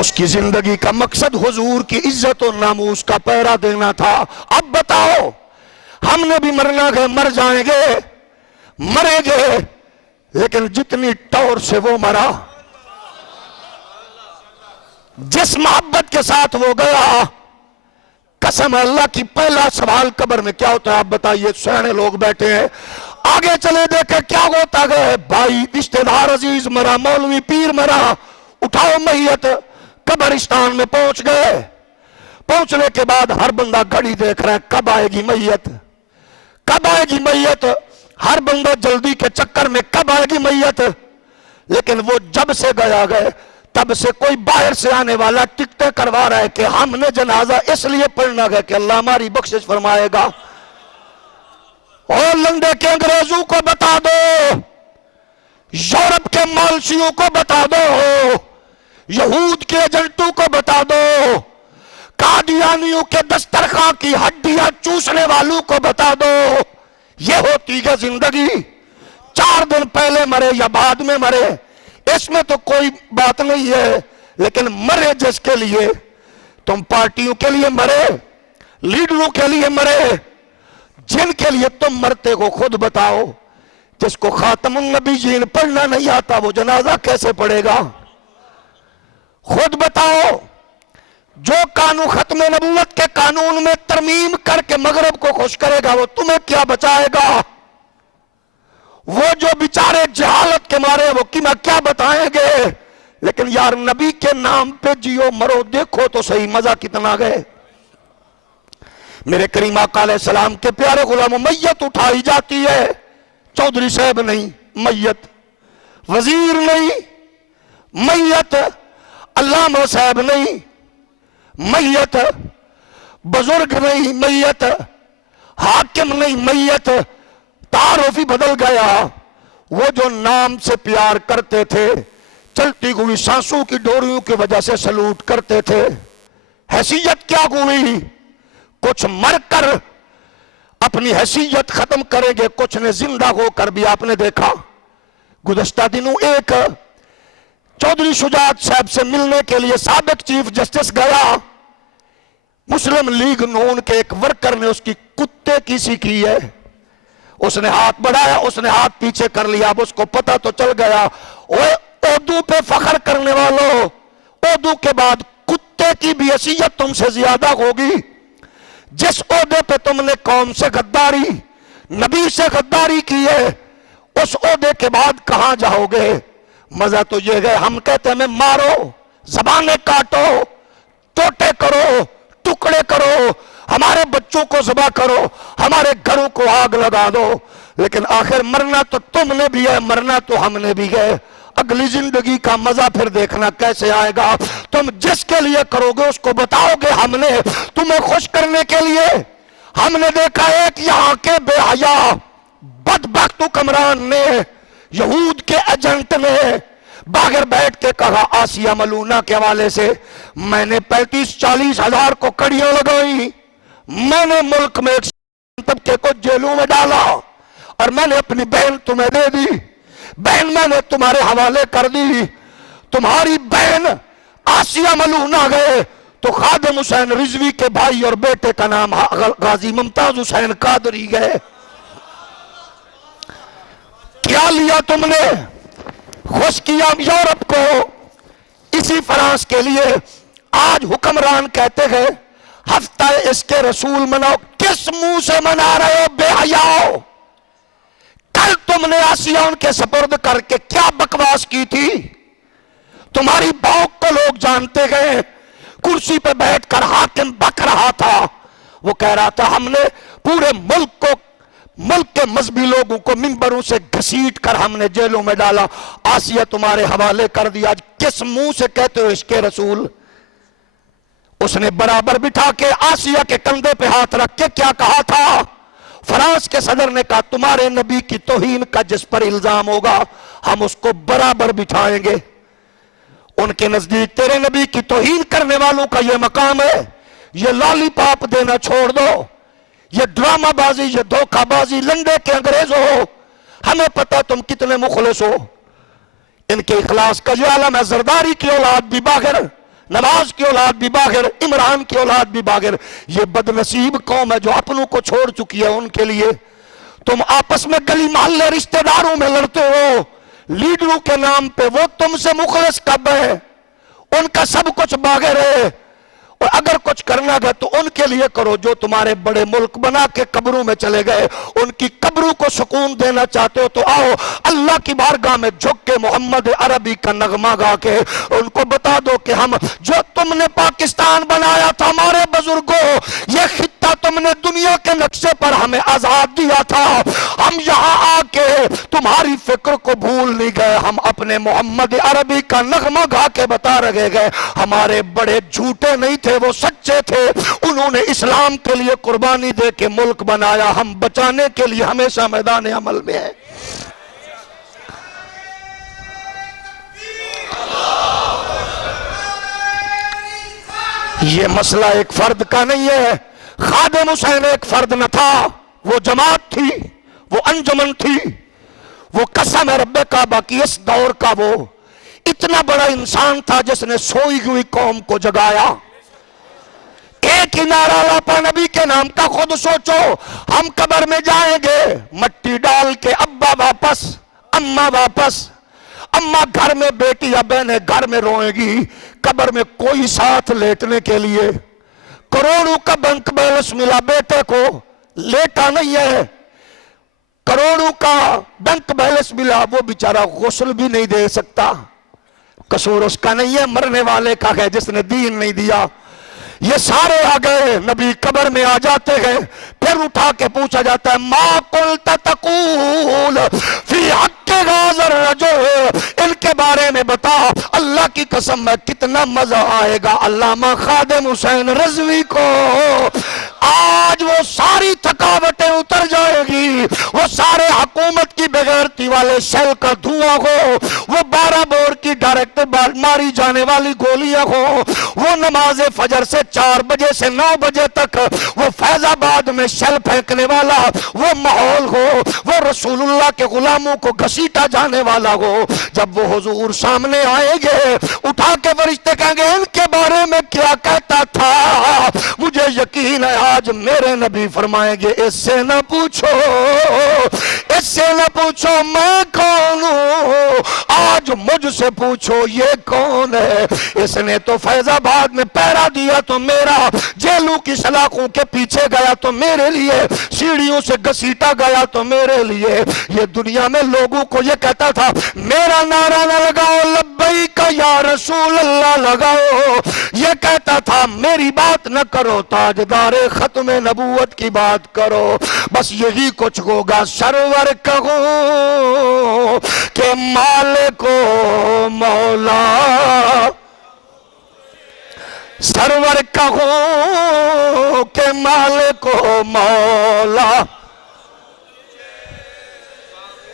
اس کی زندگی کا مقصد حضور کی عزت و ناموس کا پہرا دینا تھا۔ اب بتاؤ، ہم نے بھی مرنا ہے، مر جائیں گے، مریں گے، لیکن جتنی ٹور سے وہ مرا، جس محبت کے ساتھ وہ گیا، قسم اللہ کی پہلا سوال قبر میں کیا ہوتا ہے آپ بتائیے؟ سیانے لوگ بیٹھے ہیں، آگے چلے دیکھیں کیا ہوتا گئے، بھائی رشتہ دار عزیز مرا، مولوی پیر مرا، اٹھاؤ میت، قبرستان میں پہنچ گئے، پہنچنے کے بعد ہر بندہ گھڑی دیکھ رہا ہے کب آئے گی میت، کب آئے گی میت، ہر بندہ جلدی کے چکر میں کب آئے گی میت۔ لیکن وہ جب سے گیا گئے تب سے کوئی باہر سے آنے والا ٹکٹیں کروا رہا ہے کہ ہم نے جنازہ اس لیے پڑھنا ہے کہ اللہ ہماری بخشش فرمائے گا۔ اور لنڈے کے انگریزوں کو بتا دو، یورپ کے مالشیوں کو بتا دو، یہود کے ایجنٹوں کو بتا دو، قادیانیوں کے دسترخوان کی ہڈیاں چوسنے والوں کو بتا دو، یہ ہوتی ہے زندگی۔ 4 دن پہلے مرے یا بعد میں مرے اس میں تو کوئی بات نہیں ہے، لیکن مرے جس کے لیے، تم پارٹیوں کے لیے مرے، لیڈروں کے لیے مرے، جن کے لیے تم مرتے ہو خود بتاؤ۔ جس کو خاتم النبیین پڑھنا نہیں آتا وہ جنازہ کیسے پڑھے گا؟ خود بتاؤ۔ جو قانون ختم نبوت کے قانون میں ترمیم کر کے مغرب کو خوش کرے گا وہ تمہیں کیا بچائے گا؟ وہ جو بیچارے جہالت کے مارے وہ کیا بتائیں گے؟ لیکن یار نبی کے نام پہ جیو مرو، دیکھو تو صحیح مزہ کتنا گئے۔ میرے کریم آقا علیہ السلام کے پیارے غلاموں، میت اٹھائی جاتی ہے، چودھری صاحب نہیں میت، وزیر نہیں میت، علامہ صاحب نہیں میت، بزرگ نہیں میت، حاکم نہیں میت، تعارف ہی بدل گیا۔ وہ جو نام سے پیار کرتے تھے، چلتی ہوئی سانسوں کی ڈوریوں کی وجہ سے سلوٹ کرتے تھے، حیثیت کیا ہوئی؟ کچھ مر کر اپنی حیثیت ختم کریں گے، کچھ نے زندہ ہو کر بھی آپ نے دیکھا۔ گزشتہ دنوں ایک چودھری شجاعت صاحب سے ملنے کے لیے سابق چیف جسٹس گیا، مسلم لیگ نون کے ایک ورکر نے اس کی کتے کی سی کی ہے، اس نے ہاتھ بڑھایا، اس نے ہاتھ پیچھے کر لیا، اب اس کو پتہ تو چل گیا۔ اردو پہ فخر کرنے والوں، اردو کے بعد کتے کی بھی حیثیت تم سے زیادہ ہوگی۔ جس عہدے پہ تم نے قوم سے غداری، نبی سے غداری کی ہے، اس عہدے کے بعد کہاں جاؤ گے؟ مزہ تو یہ ہے، ہم کہتے ہیں مارو، زبانیں کاٹو، ٹوٹے کرو، ٹکڑے کرو، ہمارے بچوں کو ذبح کرو، ہمارے گھروں کو آگ لگا دو، لیکن آخر مرنا تو تم نے بھی ہے، مرنا تو ہم نے بھی ہے۔ اگلی زندگی کا مزہ پھر دیکھنا کیسے آئے گا۔ تم جس کے لیے کرو گے اس کو بتاؤ گے ہم نے تمہیں خوش کرنے کے لیے۔ ہم نے دیکھا ایک یہاں کے بے حیا بدبخت حکمران نے، یہود کے ایجنٹ نے باہر بیٹھ کے کہا آسیہ ملونہ کے حوالے سے، میں نے 35-40 ہزار کو کڑیاں لگائی، میں نے ملک میں ایک طبقے کو جیلوں میں ڈالا، اور میں نے اپنی بہن تمہیں دے دی، بہن میں نے تمہارے حوالے کر دی، تمہاری بہن آسیہ ملونہ گئے تو خادم حسین رضوی کے بھائی اور بیٹے کا نام غازی ممتاز حسین قادری گئے۔ کیا لیا تم نے؟ خوش کیا یورپ کو، اسی فرانس کے لیے آج حکمران کہتے ہیں ہفتہ اس کے رسول مناؤ۔ کس منہ سے منا رہے ہو بے حیاؤ؟ کل تم نے آسیہ ان کے سپرد کر کے کیا بکواس کی تھی؟ تمہاری بھوک کو لوگ جانتے گئے، کرسی پہ بیٹھ کر حاکم بک رہا تھا، وہ کہہ رہا تھا ہم نے پورے ملک کو، ملک کے مذہبی لوگوں کو منبروں سے گھسیٹ کر ہم نے جیلوں میں ڈالا، آسیہ تمہارے حوالے کر دیا۔ آج کس منہ سے کہتے ہو عشق رسول؟ اس نے برابر بٹھا کے آسیہ کے کندھے پہ ہاتھ رکھ کے کیا کہا تھا؟ فرانس کے صدر نے کہا تمہارے نبی کی توہین کا جس پر الزام ہوگا ہم اس کو برابر بٹھائیں گے۔ ان کے نزدیک تیرے نبی کی توہین کرنے والوں کا یہ مقام ہے، یہ لالی پاپ دینا چھوڑ دو، یہ ڈرامہ بازی، یہ دھوکہ بازی، لنڈے کے انگریز ہو، ہمیں پتہ تم کتنے مخلص ہو۔ ان کے اخلاص کا یہ عالم ہے، زرداری کی اولاد بھی باہر، نواز کی اولاد بھی باہر، عمران کی اولاد بھی باہر۔ یہ بد نصیب قوم ہے جو اپنوں کو چھوڑ چکی ہے، ان کے لیے تم آپس میں گلی محلے رشتہ داروں میں لڑتے ہو، لیڈروں کے نام پہ، وہ تم سے مخلص کب ہے؟ ان کا سب کچھ باہر ہے، اور اگر کچھ کرنا گا تو ان کے لیے کرو جو تمہارے بڑے ملک بنا کے قبروں میں چلے گئے، ان کی قبروں کو سکون دینا چاہتے ہو تو آؤ اللہ کی بارگاہ میں جھک کے محمد عربی کا نغمہ گا کے ان کو بتا دو کہ ہم جو تم نے پاکستان بنایا تھا ہمارے بزرگوں، یہ خطہ تو تم نے دنیا کے نقشے پر ہمیں آزاد دیا تھا، ہم یہاں آ کے تمہاری فکر کو بھول نہیں گئے، ہم اپنے محمد عربی کا نغمہ گا کے بتا رہے گئے ہمارے بڑے جھوٹے نہیں تھے، وہ سچے تھے، انہوں نے اسلام کے لیے قربانی دے کے ملک بنایا، ہم بچانے کے لیے ہمیشہ میدان عمل میں ہیں۔ یہ مسئلہ ایک فرد کا نہیں ہے، خادم حسین ایک فرد نہ تھا، وہ جماعت تھی، وہ انجمن تھی، وہ قسم رب کعبہ کی اس دور کا وہ اتنا بڑا انسان تھا جس نے سوئی ہوئی قوم کو جگایا۔ ایک ہی نعرہ لاپا نبی کے نام کا، خود سوچو ہم قبر میں جائیں گے مٹی ڈال کے، ابا واپس، اماں واپس، اماں گھر میں، بیٹی یا بہنیں گھر میں روئیں گی، قبر میں کوئی ساتھ لیٹنے کے لیے، کروڑوں کا بینک بیلنس ملا بیٹے کو، لیٹا نہیں ہے، کروڑوں کا بینک بیلنس ملا، وہ بیچارہ غسل بھی نہیں دے سکتا، قصور اس کا نہیں ہے، مرنے والے کا ہے جس نے دین نہیں دیا۔ یہ سارے آ گئے، نبی قبر میں آ جاتے ہیں، پھر اٹھا کے پوچھا جاتا ہے ما قلت تقول فی حق غازی الرجل، ان کے بارے میں بتا، اللہ کی قسم میں کتنا مزہ آئے گا علامہ خادم حسین رضوی کو، آج وہ ساری تھکاوٹیں اتر جائے گی، وہ سارے حکومت کی بغیرتی والے سیل کا دھواں ہو، وہ 12 بور کی ڈائریکٹ ماری جانے والی گولیاں ہو، وہ نماز فجر سے 4 بجے سے 9 بجے تک وہ فیض آباد میں شل پھینکنے والا وہ ماحول ہو، وہ رسول اللہ کے غلاموں کو گھسیٹا جانے والا ہو، جب وہ حضور سامنے آئیں گے اٹھا کے فرشتے کہیں گے ان کے بارے میں کیا کہتا تھا، مجھے یقین ہے آج میرے نبی فرمائیں گے اس سے نہ پوچھو، اس سے نہ پوچھو میں کون ہوں، آج مجھ سے پوچھو یہ کون ہے، اس نے تو فیض آباد میں پہرا دیا تو میرا، جیلوں کی سلاخوں کے پیچھے گیا تو میرے لیے، سیڑھیوں سے گھسیٹا گیا تو میرے لیے، یہ دنیا میں لوگوں کو یہ کہتا تھا میرا نعرہ نہ لگاؤ لبیک یا رسول اللہ لگاؤ، یہ کہتا تھا میری بات نہ کرو تاجدار ختم نبوت کی بات کرو، بس یہی کچھ ہوگا سرور کہوں کہ مالک و مولا، سرور کہوں کہ مالک و مولا۔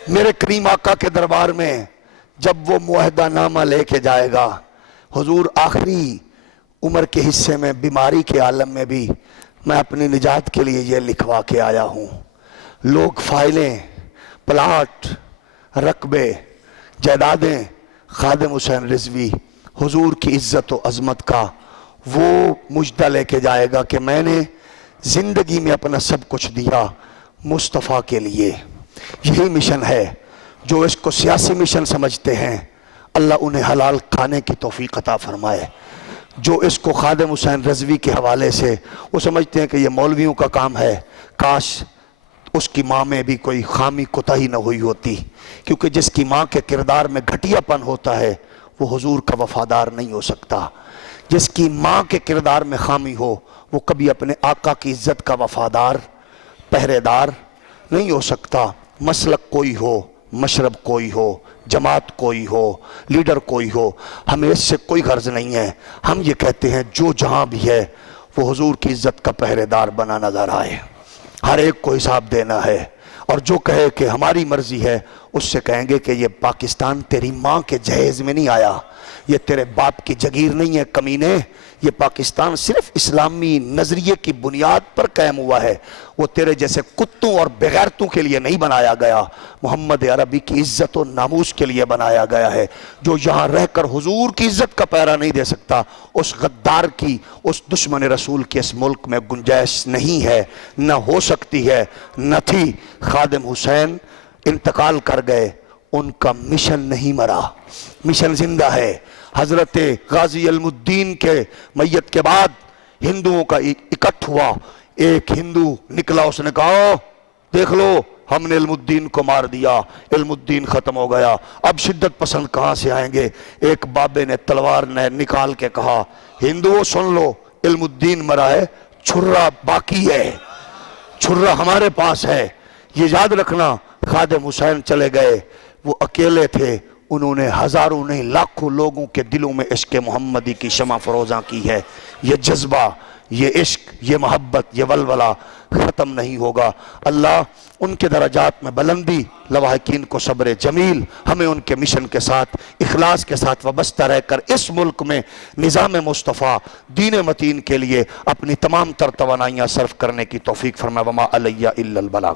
میرے کریم آقا کے دربار میں جب وہ معاہدہ نامہ لے کے جائے گا، حضور آخری عمر کے حصے میں بیماری کے عالم میں بھی میں اپنی نجات کے لیے یہ لکھوا کے آیا ہوں، لوگ فائلیں، پلاٹ، رقبے، جائیدادیں خادم حسین رضوی حضور کی عزت و عظمت کا وہ مجدہ لے کے جائے گا کہ میں نے زندگی میں اپنا سب کچھ دیا مصطفیٰ کے لیے۔ یہی مشن ہے، جو اس کو سیاسی مشن سمجھتے ہیں اللہ انہیں حلال کھانے کی توفیق عطا فرمائے، جو اس کو خادم حسین رضوی کے حوالے سے وہ سمجھتے ہیں کہ یہ مولویوں کا کام ہے، کاش اس کی ماں میں بھی کوئی خامی کوتاہی نہ ہوئی ہوتی، کیونکہ جس کی ماں کے کردار میں گھٹیا پن ہوتا ہے وہ حضور کا وفادار نہیں ہو سکتا، جس کی ماں کے کردار میں خامی ہو وہ کبھی اپنے آقا کی عزت کا وفادار پہرے دار نہیں ہو سکتا۔ مسلک کوئی ہو، مشرب کوئی ہو، جماعت کوئی ہو، لیڈر کوئی ہو، ہمیں اس سے کوئی غرض نہیں ہے، ہم یہ کہتے ہیں جو جہاں بھی ہے وہ حضور کی عزت کا پہرے دار بنا نظر آئے، ہر ایک کو حساب دینا ہے، اور جو کہے کہ ہماری مرضی ہے اس سے کہیں گے کہ یہ پاکستان تیری ماں کے جہیز میں نہیں آیا، یہ تیرے باپ کی جگیر نہیں ہے کمینے، یہ پاکستان صرف اسلامی نظریے کی بنیاد پر قائم ہوا ہے، وہ تیرے جیسے کتوں اور بغیرتوں کے لیے نہیں بنایا گیا، محمد عربی کی عزت و ناموس کے لیے بنایا گیا ہے، جو یہاں رہ کر حضور کی عزت کا پہرا نہیں دے سکتا، اس غدار کی، اس دشمن رسول کے اس ملک میں گنجائش نہیں ہے، نہ ہو سکتی ہے، نہ تھی۔ خادم حسین انتقال کر گئے، ان کا مشن نہیں مرا، مشن زندہ ہے۔ حضرت غازی علم الدین کے میت کے بعد ہندوؤں کا اکٹھ ہوا، ایک ہندو نکلا، اس نے کہا دیکھ لو ہم نے علم الدین کو مار دیا، علم الدین ختم ہو گیا، اب شدت پسند کہاں سے آئیں گے؟ ایک بابے نے تلوار نے نکال کے کہا ہندوؤں سن لو، علم الدین مرا ہے، چھرا باقی ہے۔ چھرا ہمارے پاس ہے، یہ یاد رکھنا۔ خادم حسین چلے گئے، وہ اکیلے تھے، انہوں نے ہزاروں نہیں لاکھوں لوگوں کے دلوں میں عشق محمدی کی شمع فروزاں کی ہے۔ یہ جذبہ، یہ عشق، یہ محبت، یہ ولولہ ختم نہیں ہوگا۔ اللہ ان کے درجات میں بلندی، لواحقین کو صبر جمیل، ہمیں ان کے مشن کے ساتھ اخلاص کے ساتھ وابستہ رہ کر اس ملک میں نظام مصطفیٰ دین متین کے لیے اپنی تمام تر توانائیاں صرف کرنے کی توفیق فرمائے۔ وما علیہ الا البلاغ۔